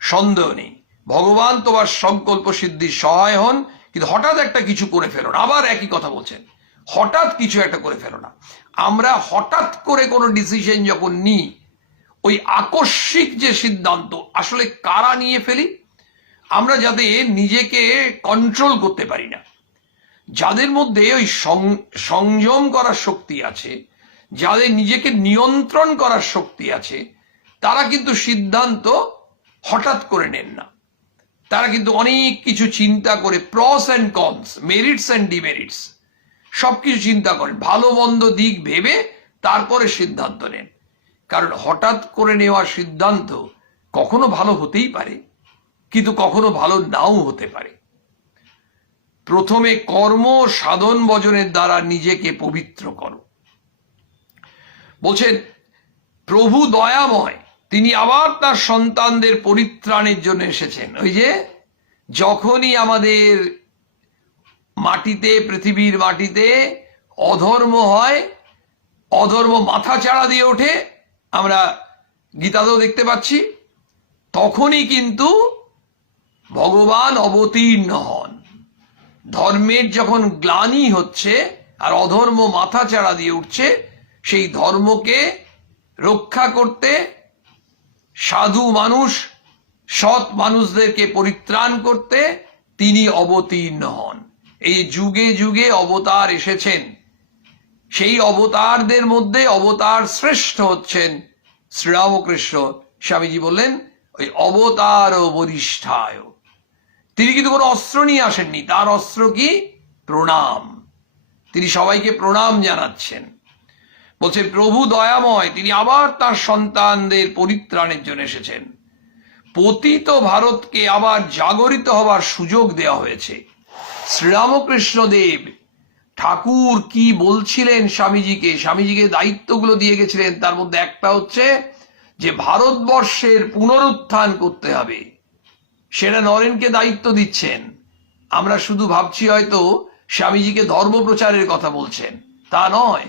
সন্দেহ নেই, ভগবান তোমার সংকল্প সিদ্ধির সহায় হন, কিন্তু হঠাৎ একটা কিছু করে ফেলো না। আবার একই কথা বলছেন, হঠাৎ কিছু একটা করে ফেলো না। আমরা হঠাৎ করে কোনো ডিসিশন যখন নিই, ওই আকস্মিক যে সিদ্ধান্ত আসলে কারা নিয়ে ফেলি, আমরা যাদের নিজেকে কন্ট্রোল করতে পারি না, যাদের মধ্যে ওই সংযম করার শক্তি আছে, যাদের নিজেকে নিয়ন্ত্রণ করার শক্তি আছে, তারা কিন্তু সিদ্ধান্ত হঠাৎ করে নেন না। তারা কিন্তু অনেক কিছু চিন্তা করে, প্রস and cons, merits and demerits সবকিছু চিন্তা করেন, ভালো মন্দ দিক ভেবে তারপরে সিদ্ধান্ত নেন। কারণ হঠাৎ করে নেওয়া সিদ্ধান্ত কখনো ভালো হতেই পারে, কিন্তু কখনো ভালো নাও হতে পারে। প্রথমে কর্ম সাধন ভজনের দ্বারা নিজেকে পবিত্র করো। বলছেন প্রভু দয়াময়, তিনি আবার তার সন্তানদের পরিত্রাণের জন্য এসেছেন। ওই যে যখনই আমাদের মাটিতে, পৃথিবীর মাটিতে অধর্ম হয়, অধর্ম মাথা চাড়া দিয়ে ওঠে, আমরা গীতাতেও দেখতে পাচ্ছি, তখনই কিন্তু ভগবান অবতীর্ণ হন। ধর্মের যখন গ্লানি হচ্ছে আর অধর্ম মাথা চাড়া দিয়ে উঠছে, সেই ধর্মকে রক্ষা করতে সাধু মানুষ, সৎ মানুষদেরকে পরিত্রাণ করতে তিনি অবতীর্ণ হন। এই যুগে যুগে অবতার এসেছেন, সেই অবতারদের মধ্যে অবতার শ্রেষ্ঠ হচ্ছেন শ্রীরামকৃষ্ণ। স্বামীজি বললেন ওই অবতার বরিষ্ঠায়। তিনি কিন্তু কোনো অস্ত্র নিয়ে আসেননি, তার অস্ত্র কি? প্রণাম। তিনি সবাইকে প্রণাম জানাচ্ছেন। বলছে প্রভু দয়াময়, তিনি আবার তার সন্তানদের পরিত্রাণের জন্য এসেছেন। পতিত ভারতকে আবার জাগরিত হবার সুযোগ দেওয়া হয়েছে। শ্রীরামকৃষ্ণ দেব ঠাকুর কি বলছিলেন স্বামীজিকে, স্বামীজিকে দায়িত্বগুলো দিয়ে গেছিলেন, তার মধ্যে একটা হচ্ছে যে ভারতবর্ষের পুনরুত্থান করতে হবে, সেটা নরেনকে দায়িত্ব দিচ্ছেন। আমরা শুধু ভাবছি হয়তো স্বামীজিকে ধর্ম প্রচারের কথা বলছেন, তা নয়।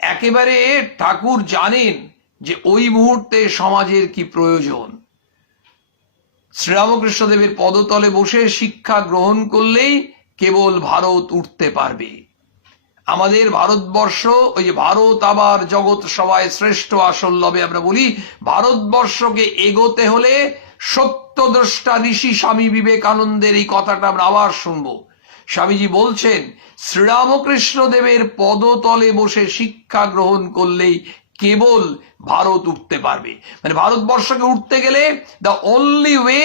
একেবারে ঠাকুর জানেন যে ওই মুহূর্তে সমাজের কি প্রয়োজন। শ্রীরামকৃষ্ণদেবের পদতলে বসে শিক্ষা গ্রহণ করলেই কেবল ভারত উঠতে পারবে। আমাদের ভারতবর্ষ, ওই যে ভারত আবার জগৎ সবাই শ্রেষ্ঠ আসল লবে আমরা বলি, ভারতবর্ষকে এগোতে হলে সত্যদ্রষ্টা ঋষি স্বামী বিবেকানন্দের এই কথাটা আমরা আবার শুনবো। স্বামীজি বলছেন শ্রীরামকৃষ্ণ দেবের পদতলে বসে শিক্ষা গ্রহণ করলেই কেবল ভারত উঠতে পারবে। মানে ভারতবর্ষকে উঠতে গেলে the only way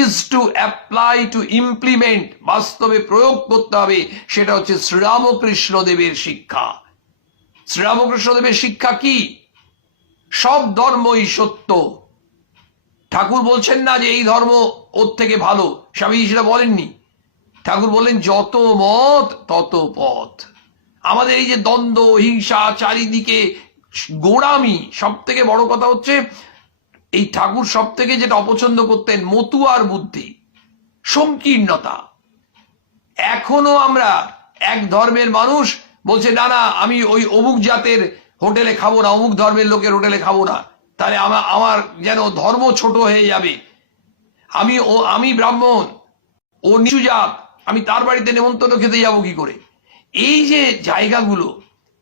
is to apply, to implement, বাস্তবে প্রয়োগ করতে হবে, সেটা হচ্ছে শ্রীরামকৃষ্ণ দেবের শিক্ষা। শ্রীরামকৃষ্ণ দেবের শিক্ষা কি? সব ধর্মই সত্য। ঠাকুর বলছেন না যে এই ধর্ম ওর থেকে ভালো, স্বামীজি সেটা বলেননি। ঠাকুর বললেন যত মত তত পথ। আমাদের এই যে দ্বন্দ্ব, হিংসা, চারিদিকে গোড়ামি, সব থেকে বড় কথা হচ্ছে এই ঠাকুর সব থেকে যেটা অপছন্দ করতেন, মতুয়ার বুদ্ধি, সংকীর্ণতা। এখনো আমরা এক ধর্মের মানুষ বলছে না না আমি ওই অমুক জাতের হোটেলে খাবো না, অমুক ধর্মের লোকের হোটেলে খাবো না, তাহলে আমার যেন ধর্ম ছোট হয়ে যাবে। আমি ব্রাহ্মণ, ও নিচু জাত, আমি তার বাড়িতে নেমন্তন্ন খেতে যাবো কি করে? এই যে জায়গাগুলো,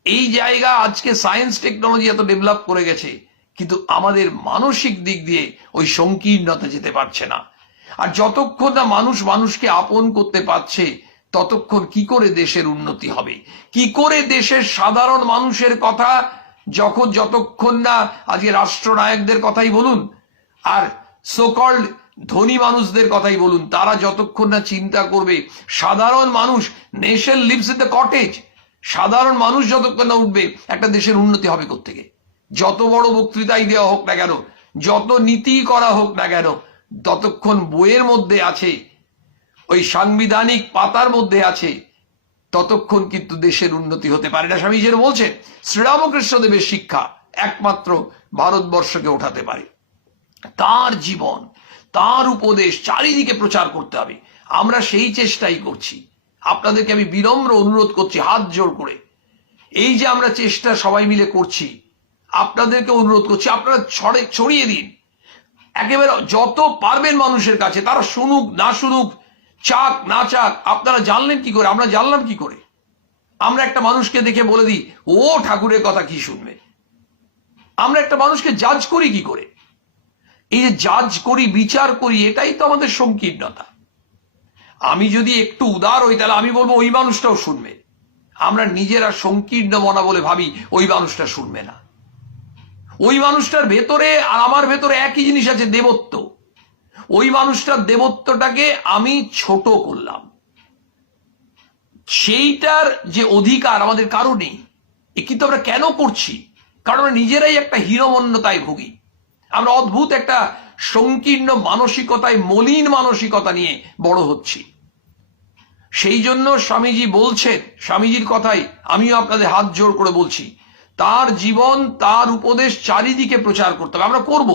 এই জায়গা আজকে সায়েন্স টেকনোলজি এত ডেভেলপ করে গেছে, কিন্তু আমাদের মানসিক দিক দিয়ে ওই সংকীর্ণতা যেতে পারছে না। আর যতক্ষণ না মানুষ মানুষকে আপন করতে পারছে, ততক্ষণ কি করে দেশের উন্নতি হবে? কি করে দেশের সাধারণ মানুষের কথা, যতক্ষণ না আজকে রাষ্ট্রনায়কদের কথাই বলুন আর সোকল্ড ধনী মানুষদের কথাই বলুন, তারা যতক্ষণ না চিন্তা করবে সাধারণ মানুষ, nation lives in the cottage, সাধারণ মানুষ যতক্ষণ না উঠবে, একটা দেশের উন্নতি হবে কোত্থেকে? যত বড় বক্তৃতাই দেওয়া হোক না কেন, যত নীতি করা হোক না কেন, ততক্ষণ বইয়ের মধ্যে আছে, ওই সাংবিধানিক পাতার মধ্যে আছে, ততক্ষণ কিন্তু দেশের উন্নতি হতে পারে না। স্বামীজি বলছেন শ্রীরামকৃষ্ণ দেবের শিক্ষা একমাত্র ভারতবর্ষকে ওঠাতে পারে। তার জীবন, তার উপদেশ চারিদিকে প্রচার করতে হবে। আমরা সেই চেষ্টাই করছি। আপনাদেরকে আমি বিনম্র অনুরোধ করছি, হাত জোর করে, এই যে আমরা চেষ্টা সবাই মিলে করছি, আপনাদেরকে অনুরোধ করছি আপনারা ছড়িয়ে দিন একেবারে যত পারবেন মানুষের কাছে। তারা শুনুক না শুনুক, চাক না চাক, আপনারা জানলেন কি করে, আমরা জানলাম কি করে? আমরা একটা মানুষকে দেখে বলে দিই ও ঠাকুরের কথা কি শুনবে? আমরা একটা মানুষকে জাজ করি কি করে? এই যে জাজ করি, বিচার করি, এটাই তো আমাদের সংকীর্ণতা। আমি যদি একটু উদার হই তাহলে আমি বলবো ওই মানুষটাও শুনবে। আমরা নিজেরা সংকীর্ণ মনা বলে ভাবি ওই মানুষটা শুনবে না। ওই মানুষটার ভেতরে আর আমার ভেতরে একই জিনিস আছে, দেবত্ব। ওই মানুষটার দেবত্বটাকে আমি ছোট করলাম, সেইটার যে অধিকার আমাদের কারো নেই। কিন্তু আমরা কেন করছি? কারণ আমরা নিজেরাই একটা হীনমন্যতায় ভুগি। আমরা অদ্ভুত একটা সংকীর্ণ মানসিকতায়, মলিন মানসিকতা নিয়ে বড় হচ্ছি। সেই জন্য স্বামীজি বলছেন, স্বামীজির কথাই আমিও আপনাদের হাত জোর করে বলছি, তার জীবন, তার উপদেশ চারিদিকে প্রচার করতে হবে। আমরা করব।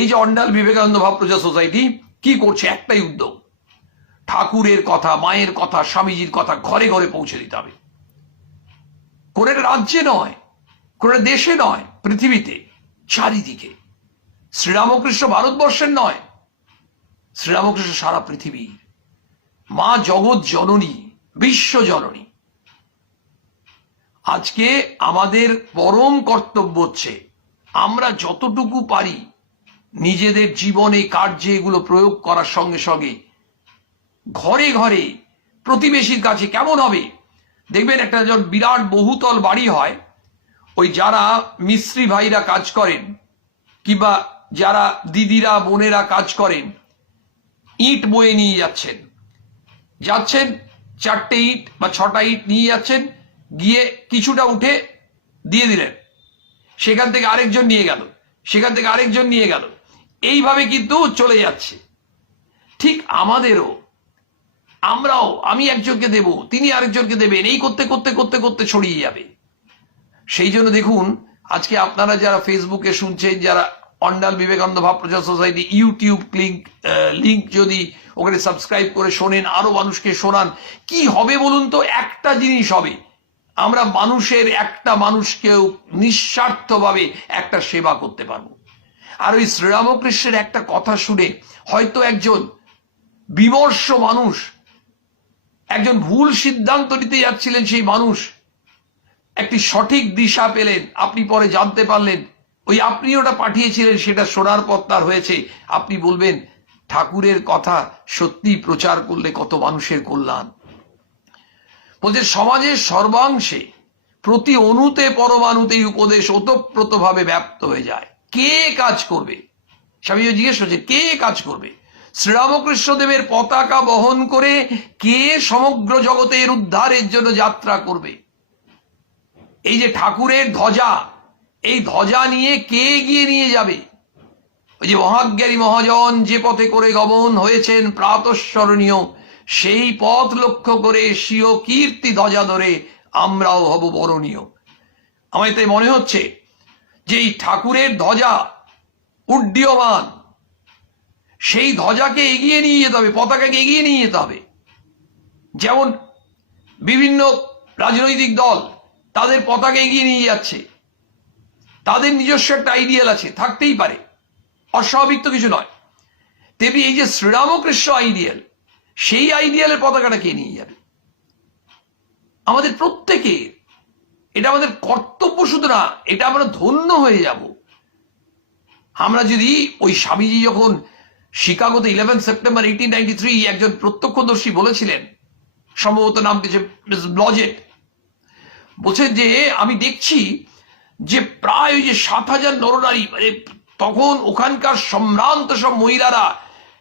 এই যে অন্ডাল বিবেকানন্দ ভাব প্রচার সোসাইটি কি করছে? একটাই উদ্যোগ, ঠাকুরের কথা, মায়ের কথা, স্বামীজির কথা ঘরে ঘরে পৌঁছে দিতে হবে। কোন রাজ্যে নয়, কোন দেশে নয়, পৃথিবীতে চারিদিকে। শ্রীরামকৃষ্ণ ভারতবর্ষের নয়, শ্রীরামকৃষ্ণ সারা পৃথিবীর। মা জগৎ জননী, বিশ্ব জননী। আজকে আমাদের পরম কর্তব্য হচ্ছে আমরা যতটুকু পারি নিজেদের জীবনে, কার্যে এগুলো প্রয়োগ করার সঙ্গে সঙ্গে ঘরে ঘরে, প্রতিবেশীর কাছে। কেমন হবে দেখবেন, একটা যখন বিরাট বহুতল বাড়ি হয়, ওই যারা মিস্ত্রি ভাইরা কাজ করেন কিংবা যারা দিদিরা বোনেরা কাজ করেন, ইট বয়ে নিয়ে যাচ্ছেন, 4টে ইট বা 6টা ইট নিয়ে যাচ্ছেন, গিয়ে কিছুটা উঠে দিয়ে দিলেন, সেখান থেকে আরেকজন নিয়ে গেল, সেখান থেকে আরেকজন নিয়ে গেল, এইভাবে কিন্তু চলে যাচ্ছে। ঠিক আমাদেরও, আমরাও, আমি একজনকে দেব, তিনি আরেকজনকে দেবেন, এই করতে করতে করতে করতে ছড়িয়ে যাবে। সেই জন্য দেখুন আজকে আপনারা যারা ফেসবুকে শুনছেন, যারা অন্ডাল বিবেকানন্দ ভাব প্রচার সোসাইটি ইউটিউব লিঙ্ক যদি ওখানে সাবস্ক্রাইব করে শোনেন, আরো মানুষকে শোনান, কি হবে বলুন তো? একটা জিনিস হবে, আমরা মানুষের, একটা মানুষকেও নিঃস্বার্থভাবে একটা সেবা করতে পারবো। আর ওই শ্রীরামকৃষ্ণের একটা কথা শুনে হয়তো একজন বিমর্ষ মানুষ, একজন ভুল সিদ্ধান্ত নিতে যাচ্ছিলেন সেই মানুষ একটি সঠিক দিশা পেলেন। আপনি পরে জানতে পারলেন ওই আপনি ওটা পাঠিয়েছিলেন, সেটা শোনার পর তার হয়েছে। আপনি বলবেন ঠাকুরের কথা সত্যি প্রচার করলে কত মানুষের কল্যাণ। বলছে সমাজের সর্বাংশে প্রতি অনুতে পরমাণুতে এই উপদেশ ওতপ্রোতভাবে ব্যাপ্ত হয়ে যায়। কে কাজ করবে? স্বামীজি জিজ্ঞেস করছে কে কাজ করবে? শ্রীরামকৃষ্ণদেবের পতাকা বহন করে কে সমগ্র জগতের উদ্ধারের জন্য যাত্রা করবে? এই যে ঠাকুরের ধ্বজা, এই ধ্বজা নিয়ে কে গিয়ে নিয়ে যাবে? ওই যে মহাজ্ঞানী মহাজন যে পথে করে গমন হয়েছেন প্রাতঃস্মরণীয়, সেই পথ লক্ষ্য করে স্বীয় কীর্তি ধ্বজা ধরে আমরাও হব বরণীয়। আমার তাই মনে হচ্ছে যে এই ঠাকুরের ধ্বজা উড্ডীয়মান, সেই ধ্বজাকে এগিয়ে নিয়ে যেতে হবে, পতাকাকে এগিয়ে নিয়ে যেতে হবে। যেমন বিভিন্ন রাজনৈতিক দল তাদের পতাকা এগিয়ে নিয়ে যাচ্ছে, তাদের নিজস্ব একটা আইডিয়াল আছে, থাকতেই পারে, অস্বাভাবিক তো কিছু নয়। তেমনি এই যে শ্রীরামকৃষ্ণ আইডিয়াল, সেই আইডিয়ালের পতাকাটা কে নিয়ে যাবে? আমাদের প্রত্যেকে, এটা আমাদের কর্তব্য শুধু না, এটা আমরা ধন্য হয়ে যাব আমরা যদি ওই স্বামীজি যখন শিকাগোতে 11 সেপ্টেম্বর 1893 একজন প্রত্যক্ষদর্শী বলেছিলেন, সম্ভবত নাম কিছু ব্লজেট, বলছেন যে আমি দেখছি যে প্রায় ওই যে 7,000 নরনারী, মানে তখন ওখানকার সম্ভ্রান্ত সব মহিলারা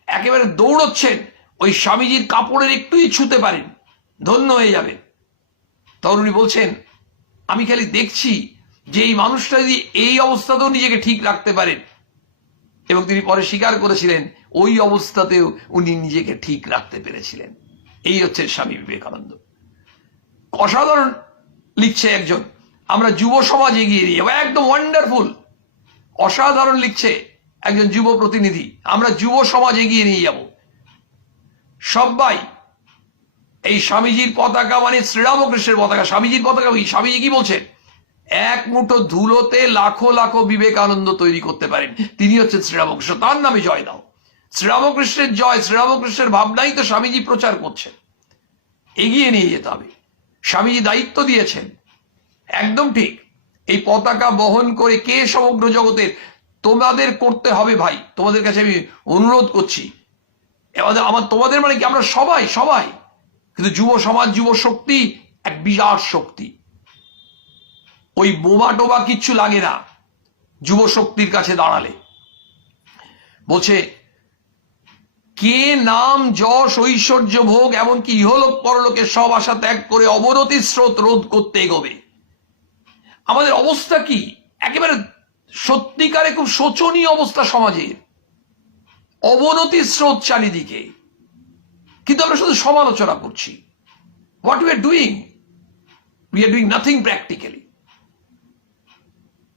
একেবারে দৌড়চ্ছেন, ওই স্বামীজির কাপড়ের একটুই ছুতে পারেন, ধন্য হয়ে যাবেন। তরুণী বলছেন আমি খালি দেখছি যে এই মানুষটা যদি এই অবস্থাতেও নিজেকে ঠিক রাখতে পারেন, এবং তিনি পরে স্বীকার করেছিলেন ওই অবস্থাতেও উনি নিজেকে ঠিক রাখতে পেরেছিলেন। এই হচ্ছে স্বামী বিবেকানন্দ। অসাধারণ লিখছে একজন, আমরা যুব সমাজ এগিয়ে নিয়ে যাবো, একদম ওয়ান্ডারফুল, অসাধারণ লিখছে একজন যুব প্রতিনিধি, আমরা যুব সমাজ এগিয়ে নিয়ে যাব। সবাই এই স্বামীজির পতাকা, মানে শ্রীরামকৃষ্ণের পতাকা, স্বামীজির পতাকা, ওই স্বামীজি কি বলছেন, এক মুঠো ধুলোতে লাখো লাখো বিবেকানন্দ তৈরি করতে পারেন, তিনি হচ্ছেন শ্রীরামকৃষ্ণ, তার নামে জয় দাও। শ্রীরামকৃষ্ণের জয়, শ্রীরামকৃষ্ণের ভাবনাই তো স্বামীজি প্রচার করছেন, এগিয়ে নিয়ে যেতে হবে। স্বামীজি দায়িত্ব দিয়েছেন, একদম ঠিক, এই পতাকা বহন করে কে সমগ্র জগতের, তোমাদের করতে হবে ভাই, তোমাদের কাছে আমি অনুরোধ করছি। আমার তোমাদের মানে কি, আমরা সবাই সবাই, কিন্তু যুব সমাজ, যুব শক্তি এক বিরাট শক্তি, ওই বোমা টোবা কিচ্ছু লাগে না যুব শক্তির কাছে দাঁড়ালে। বলছে কে নাম যশ ঐশ্বর্য ভোগ এমনকি ইহলোক পরলোকের সব আশা ত্যাগ করে অবনতির স্রোত রোধ করতে এগোবে। আমাদের অবস্থা কি, একেবারে সত্যিকারে খুব শোচনীয় অবস্থা সমাজের, অবনতির স্রোত চারিদিকে, কিন্তু আমরা শুধু সমালোচনা করছি। What we are doing? We are doing nothing practically.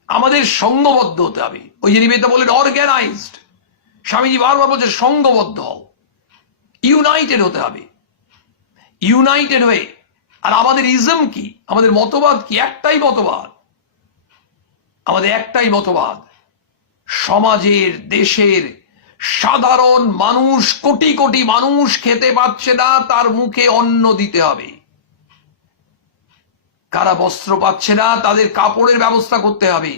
আমাদের সঙ্গবদ্ধ হতে হবে। ওই যে নিবেদিতা বললেন অর্গানাইজড, স্বামীজি বারবার বলছে সঙ্গবদ্ধ হও, ইউনাইটেড হতে হবে। ইউনাইটেড হয়ে, আর আমাদের ইজম কি, আমাদের মতবাদ কি, একটাই মতবাদ, আমাদের একটাই মতবাদ, সমাজের, দেশের সাধারণ মানুষ, কোটি কোটি মানুষ খেতে পাচ্ছে না, তার মুখে অন্ন দিতে হবে। কারা বস্ত্র পাচ্ছে না, তাদের কাপড়ের ব্যবস্থা করতে হবে।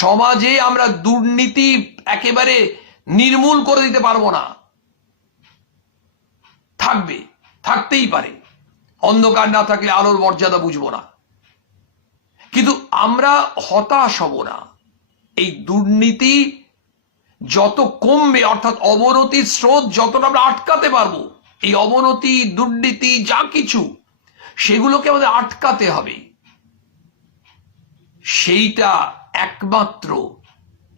সমাজে আমরা দুর্নীতি একেবারে নির্মূল করে দিতে পারবো না, থাকবে, থাকতেই পারে, অন্ধকার না থাকলে আলোর মর্যাদা বুঝবো না, কিন্তু আমরা হতাশ হব না। এই দুর্নীতি যত কমবে, অর্থাৎ অবনতির স্রোত যতটা আমরা আটকাতে পারবো, এই অবনতি, দুর্নীতি যা কিছু, সেগুলোকে আমাদের আটকাতে হবে। সেইটা একমাত্র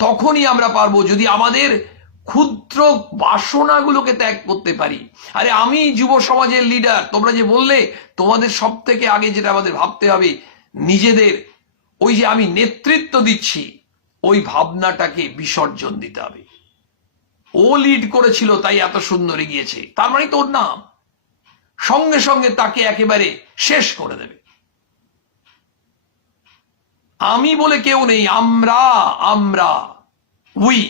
তখনই আমরা পারবো যদি আমাদের ক্ষুদ্র বাসনাগুলোকে ত্যাগ করতে পারি। আরে আমি যুব সমাজের লিডার, তোমরা যে বললে, তোমাদের সব থেকে আগে যেটা আমাদের ভাবতে হবে, নিজেদের ওই যে আমি নেতৃত্ব দিচ্ছি, ওই ভাবনাটাকে বিসর্জন দিতে হবে। ও লিড করেছিল তাই এত সুন্দর এগিয়েছে, তার মানে তোর নাম সঙ্গে সঙ্গে তাকে একেবারে শেষ করে দেবে। আমি বলে কেউ নেই, আমরা আমরা উই,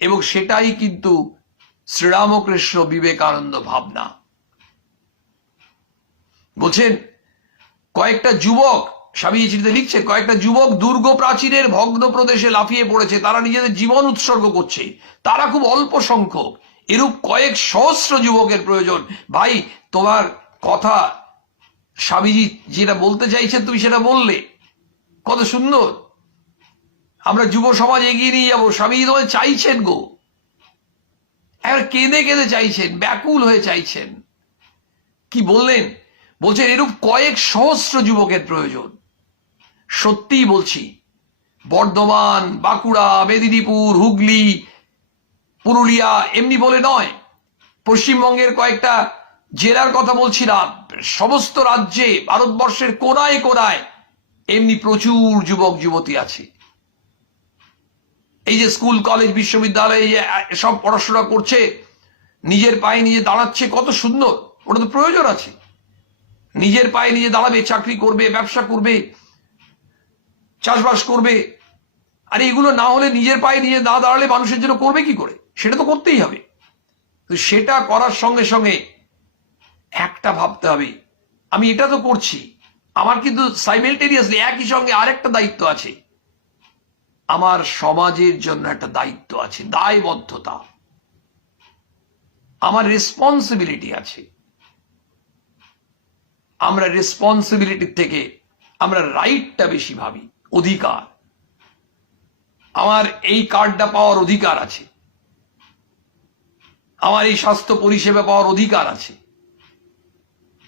এবং সেটাই কিন্তু শ্রীরামকৃষ্ণ বিবেকানন্দ ভাবনা। বলছেন কয়েকটা যুবক, স্বামীজি চিঠিতে লিখছেন, কয়েকটা যুবক দুর্গ প্রাচীরের ভগ্ন প্রদেশে লাফিয়ে পড়েছে, তারা নিজেদের জীবন উৎসর্গ করছে, তারা খুব অল্প সংখ্যক, এরূপ কয়েক সহস্র যুবকের প্রয়োজন। ভাই, তোমার কথা স্বামীজি যেটা বলতে চাইছেন তুমি সেটা বললে, কত সুন্দর। আমরা যুব সমাজ এগিয়ে নিয়ে যাবো, স্বামীজি তোমায় চাইছেন গো, এবার কেঁদে কেঁদে চাইছেন, ব্যাকুল হয়ে চাইছেন। কি বললেন? বলছেন এরূপ কয়েক সহস্র যুবকের প্রয়োজন। সত্যিই বলছি, বর্ধমান, বাঁকুড়া, মেদিনীপুর, হুগলি, পুরুলিয়া এমনি বলে নয়, পশ্চিমবঙ্গের কয়েকটা জেলার কথা বলছি না, সমস্ত রাজ্যে, ভারতবর্ষের কোনায় কোনায় এমনি প্রচুর যুবক যুবতী আছে। এই যে স্কুল, কলেজ, বিশ্ববিদ্যালয়ে সব পড়াশোনা করছে, নিজের পায়ে নিজে দাঁড়াচ্ছে, কত সুন্দর। ওটা তো প্রয়োজন আছে, নিজের পায়ে নিজে দাঁড়াবে, চাকরি করবে, ব্যবসা করবে, চাষবাস করবে। আর এগুলো না হলে, নিজের পায়ে নিজে না দাঁড়ালে মানুষের জন্য করবে কি করে? সেটা তো করতেই হবে। তো সেটা করার সঙ্গে সঙ্গে একটা ভাবতে হবে, আমি এটা তো করছি, আমার কিন্তু সাইমেলটেনিয়াসলি একই সঙ্গে আরেকটা দায়িত্ব আছে, আমার সমাজের জন্য একটা দায়িত্ব আছে, দায়বদ্ধতা, আমার রেসপন্সিবিলিটি আছে। আমরা রেসপন্সিবিলিটির থেকে আমরা রাইটটা বেশি ভাবি, অধিকার। আমার এই কার্ডটা পাওয়ার অধিকার আছে, আমার এই স্বাস্থ্য পরিষেবা পাওয়ার অধিকার আছে,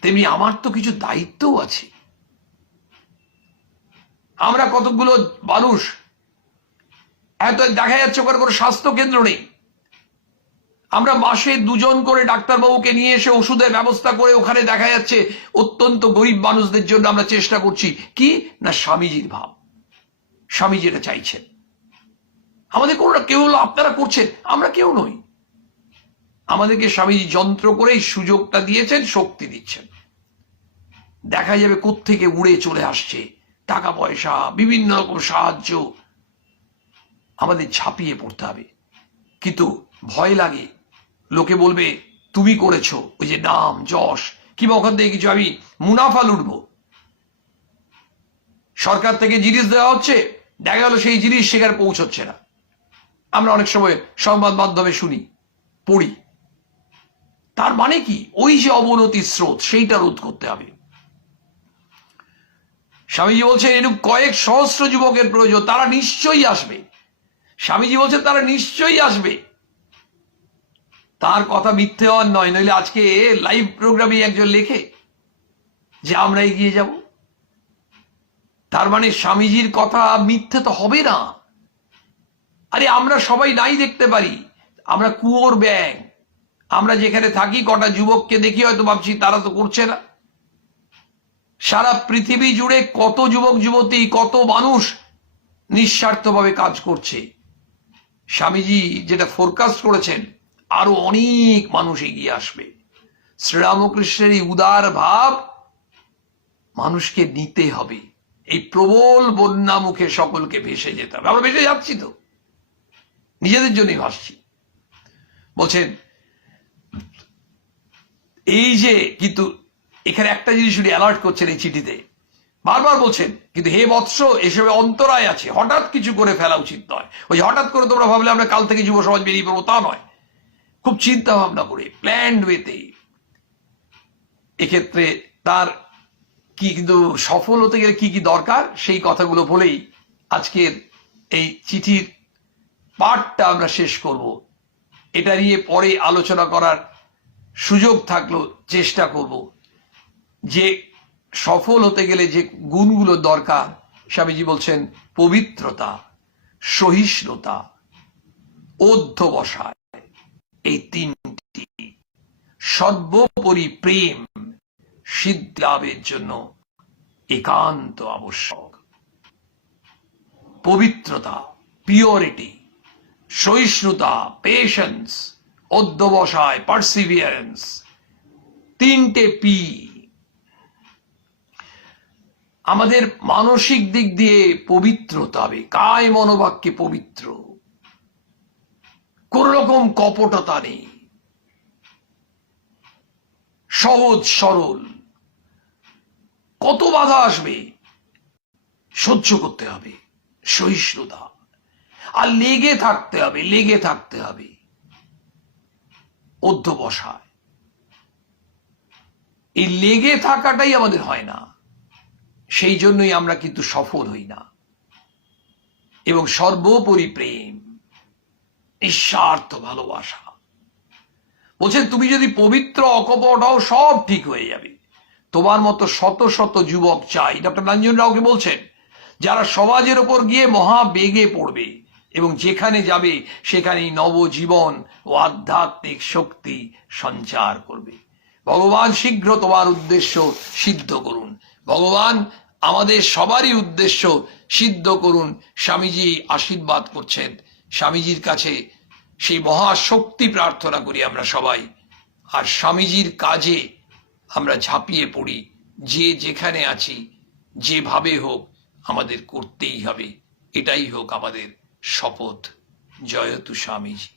তেমনি আমার তো কিছু দায়িত্বও আছে। আমরা কতগুলো মানুষ, এত দেখা যাচ্ছে ওখানে কোনো স্বাস্থ্য কেন্দ্র নেই, আমরা মাসে 2 জন করে ডাক্তারবাবুকে নিয়ে এসে ওষুধের ব্যবস্থা করে ওখানে দেখা যাচ্ছে অত্যন্ত গরিব মানুষদের জন্য আমরা চেষ্টা করছি। কি না, স্বামীজির ভাব, স্বামীজি এটা চাইছেন। আমাদের কোনো কেউ হলো আপনারা করছেন, আমরা কেউ নই। আমাদেরকে স্বামীজি যন্ত্র করেই সুযোগটা দিয়েছেন, শক্তি দিচ্ছেন। দেখা যাবে কোত্থেকে উড়ে চলে আসছে টাকা পয়সা, বিভিন্ন রকম সাহায্য, আমাদের ঝাঁপিয়ে পড়তে হবে। কিন্তু ভয় লাগে, লোকে বলবে তুমি করেছো, ওই যে নাম যশ, কিংবা ওখান থেকে কিছু আমি মুনাফা লুটবো। সরকার থেকে জিনিস দেওয়া হচ্ছে, দেখা গেল সেই জিনিস সেখানে পৌঁছচ্ছে না। আমরা অনেক সময় সংবাদ মাধ্যমে শুনি, পড়ি। তার মানে কি, ওই যে অবনতির স্রোত, সেইটা রোধ করতে হবে। স্বামীজি বলছেন এরূপ কয়েক সহস্র যুবকের প্রয়োজন, তারা নিশ্চয়ই আসবে। স্বামীজি বলছেন তারা নিশ্চয়ই আসবে, তার কথা মিথ্যে হওয়ার নয়। নইলে আজকে লাইভ প্রোগ্রামে একজন লেখে যে আমরা এগিয়ে যাব, তার মানে স্বামীজির কথা মিথ্যে তো হবে না। আরে আমরা সবাই নাই দেখতে পারি, আমরা কুয়োর ব্যাং, আমরা যেখানে থাকি কটা যুবককে দেখি, হয়তো ভাবছি তারা তো করছে না। সারা পৃথিবী জুড়ে কত যুবক যুবতী, কত মানুষ নিঃস্বার্থভাবে কাজ করছে। স্বামীজি যেটা ফোরকাস্ট করেছেন, আরো অনেক মানুষ এগিয়ে আসবে। শ্রীরামকৃষ্ণের এই উদার ভাব মানুষকে নিতে হবে। এই প্রবল বন্যা মুখে সকলকে ভেসে যেতে হবে। আমরা ভেসে যাচ্ছি তো, নিজেদের জন্যই ভাসছি। বলছেন এই যে, কিন্তু এখানে একটা জিনিস উনি অ্যালার্ট করছেন এই চিঠিতে, বারবার বলছেন, কিন্তু হে বৎস, এসবে অন্তরায় আছে, হঠাৎ কিছু করে ফেলা উচিত নয়। ওই হঠাৎ করে তোমরা ভাবলে আমরা কাল থেকে যুব সমাজ বেরিয়ে পড়বো, তা নয়। খুব চিন্তা ভাবনা করে, প্ল্যান্ড ওয়েতে। এক্ষেত্রে তার কি, কিন্তু সফল হতে গেলে কি কি দরকার, সেই কথাগুলো বলেই আজকের এই চিঠির পাঠটা আমরা শেষ করব। এটা নিয়ে পরে আলোচনা করার সুযোগ থাকলো, চেষ্টা করব যে সফল হতে গেলে যে গুণগুলো দরকার। স্বামীজি বলছেন পবিত্রতা, সহিষ্ণুতা, অধ্যবসায়, এই 3টি, সর্বোপরি প্রেম সিদ্ধি লাভের জন্য একান্ত আবশ্যক। পবিত্রতা, পিওরিটি, সহিষ্ণুতা, পেশেন্স, অধ্যবসায়, পার্সিভিয়ারেন্স, 3টে পি। আমাদের মানসিক দিক দিয়ে পবিত্র হতে হবে, কায় মনোবাক্যে পবিত্র। কোন রকম কপটতা নেই, সহজ সরল। কত বাধা আসবে সহ্য করতে হবে, সহিষ্ণুতা, আর লেগে থাকতে হবে, লেগে থাকতে হবে অধ্যবসায়। এই লেগে থাকাটাই আমাদের হয় না, সেই জন্যই আমরা কিন্তু সফল হই না। এবং সর্বোপরি প্রেম, নিঃস্বার্থ ভালোবাসা। বলছেন তুমি যদি পবিত্র অকপট হও সব ঠিক হয়ে যাবে। তোমার মতো শত শত যুবক চাই, ডক্টর নাঞ্জন রাওকে বলছেন, যারা সমাজের ওপর গিয়ে মহা বেগে পড়বে এবং যেখানে যাবে সেখানেই নবজীবন ও আধ্যাত্মিক শক্তি সঞ্চার করবে। ভগবান শীঘ্র তোমার উদ্দেশ্য সিদ্ধ করুন। ভগবান আমাদের সবারই উদ্দেশ্য সিদ্ধ করুন। স্বামীজি আশীর্বাদ করছেন। স্বামীজির কাছে সেই মহাশক্তি প্রার্থনা করি আমরা সবাই, আর স্বামীজির কাজে আমরা ঝাঁপিয়ে পড়ি। যে যেখানে আছি, যেভাবে হোক আমাদের করতেই হবে, এটাই হোক আমাদের শপথ। জয়তু স্বামীজি।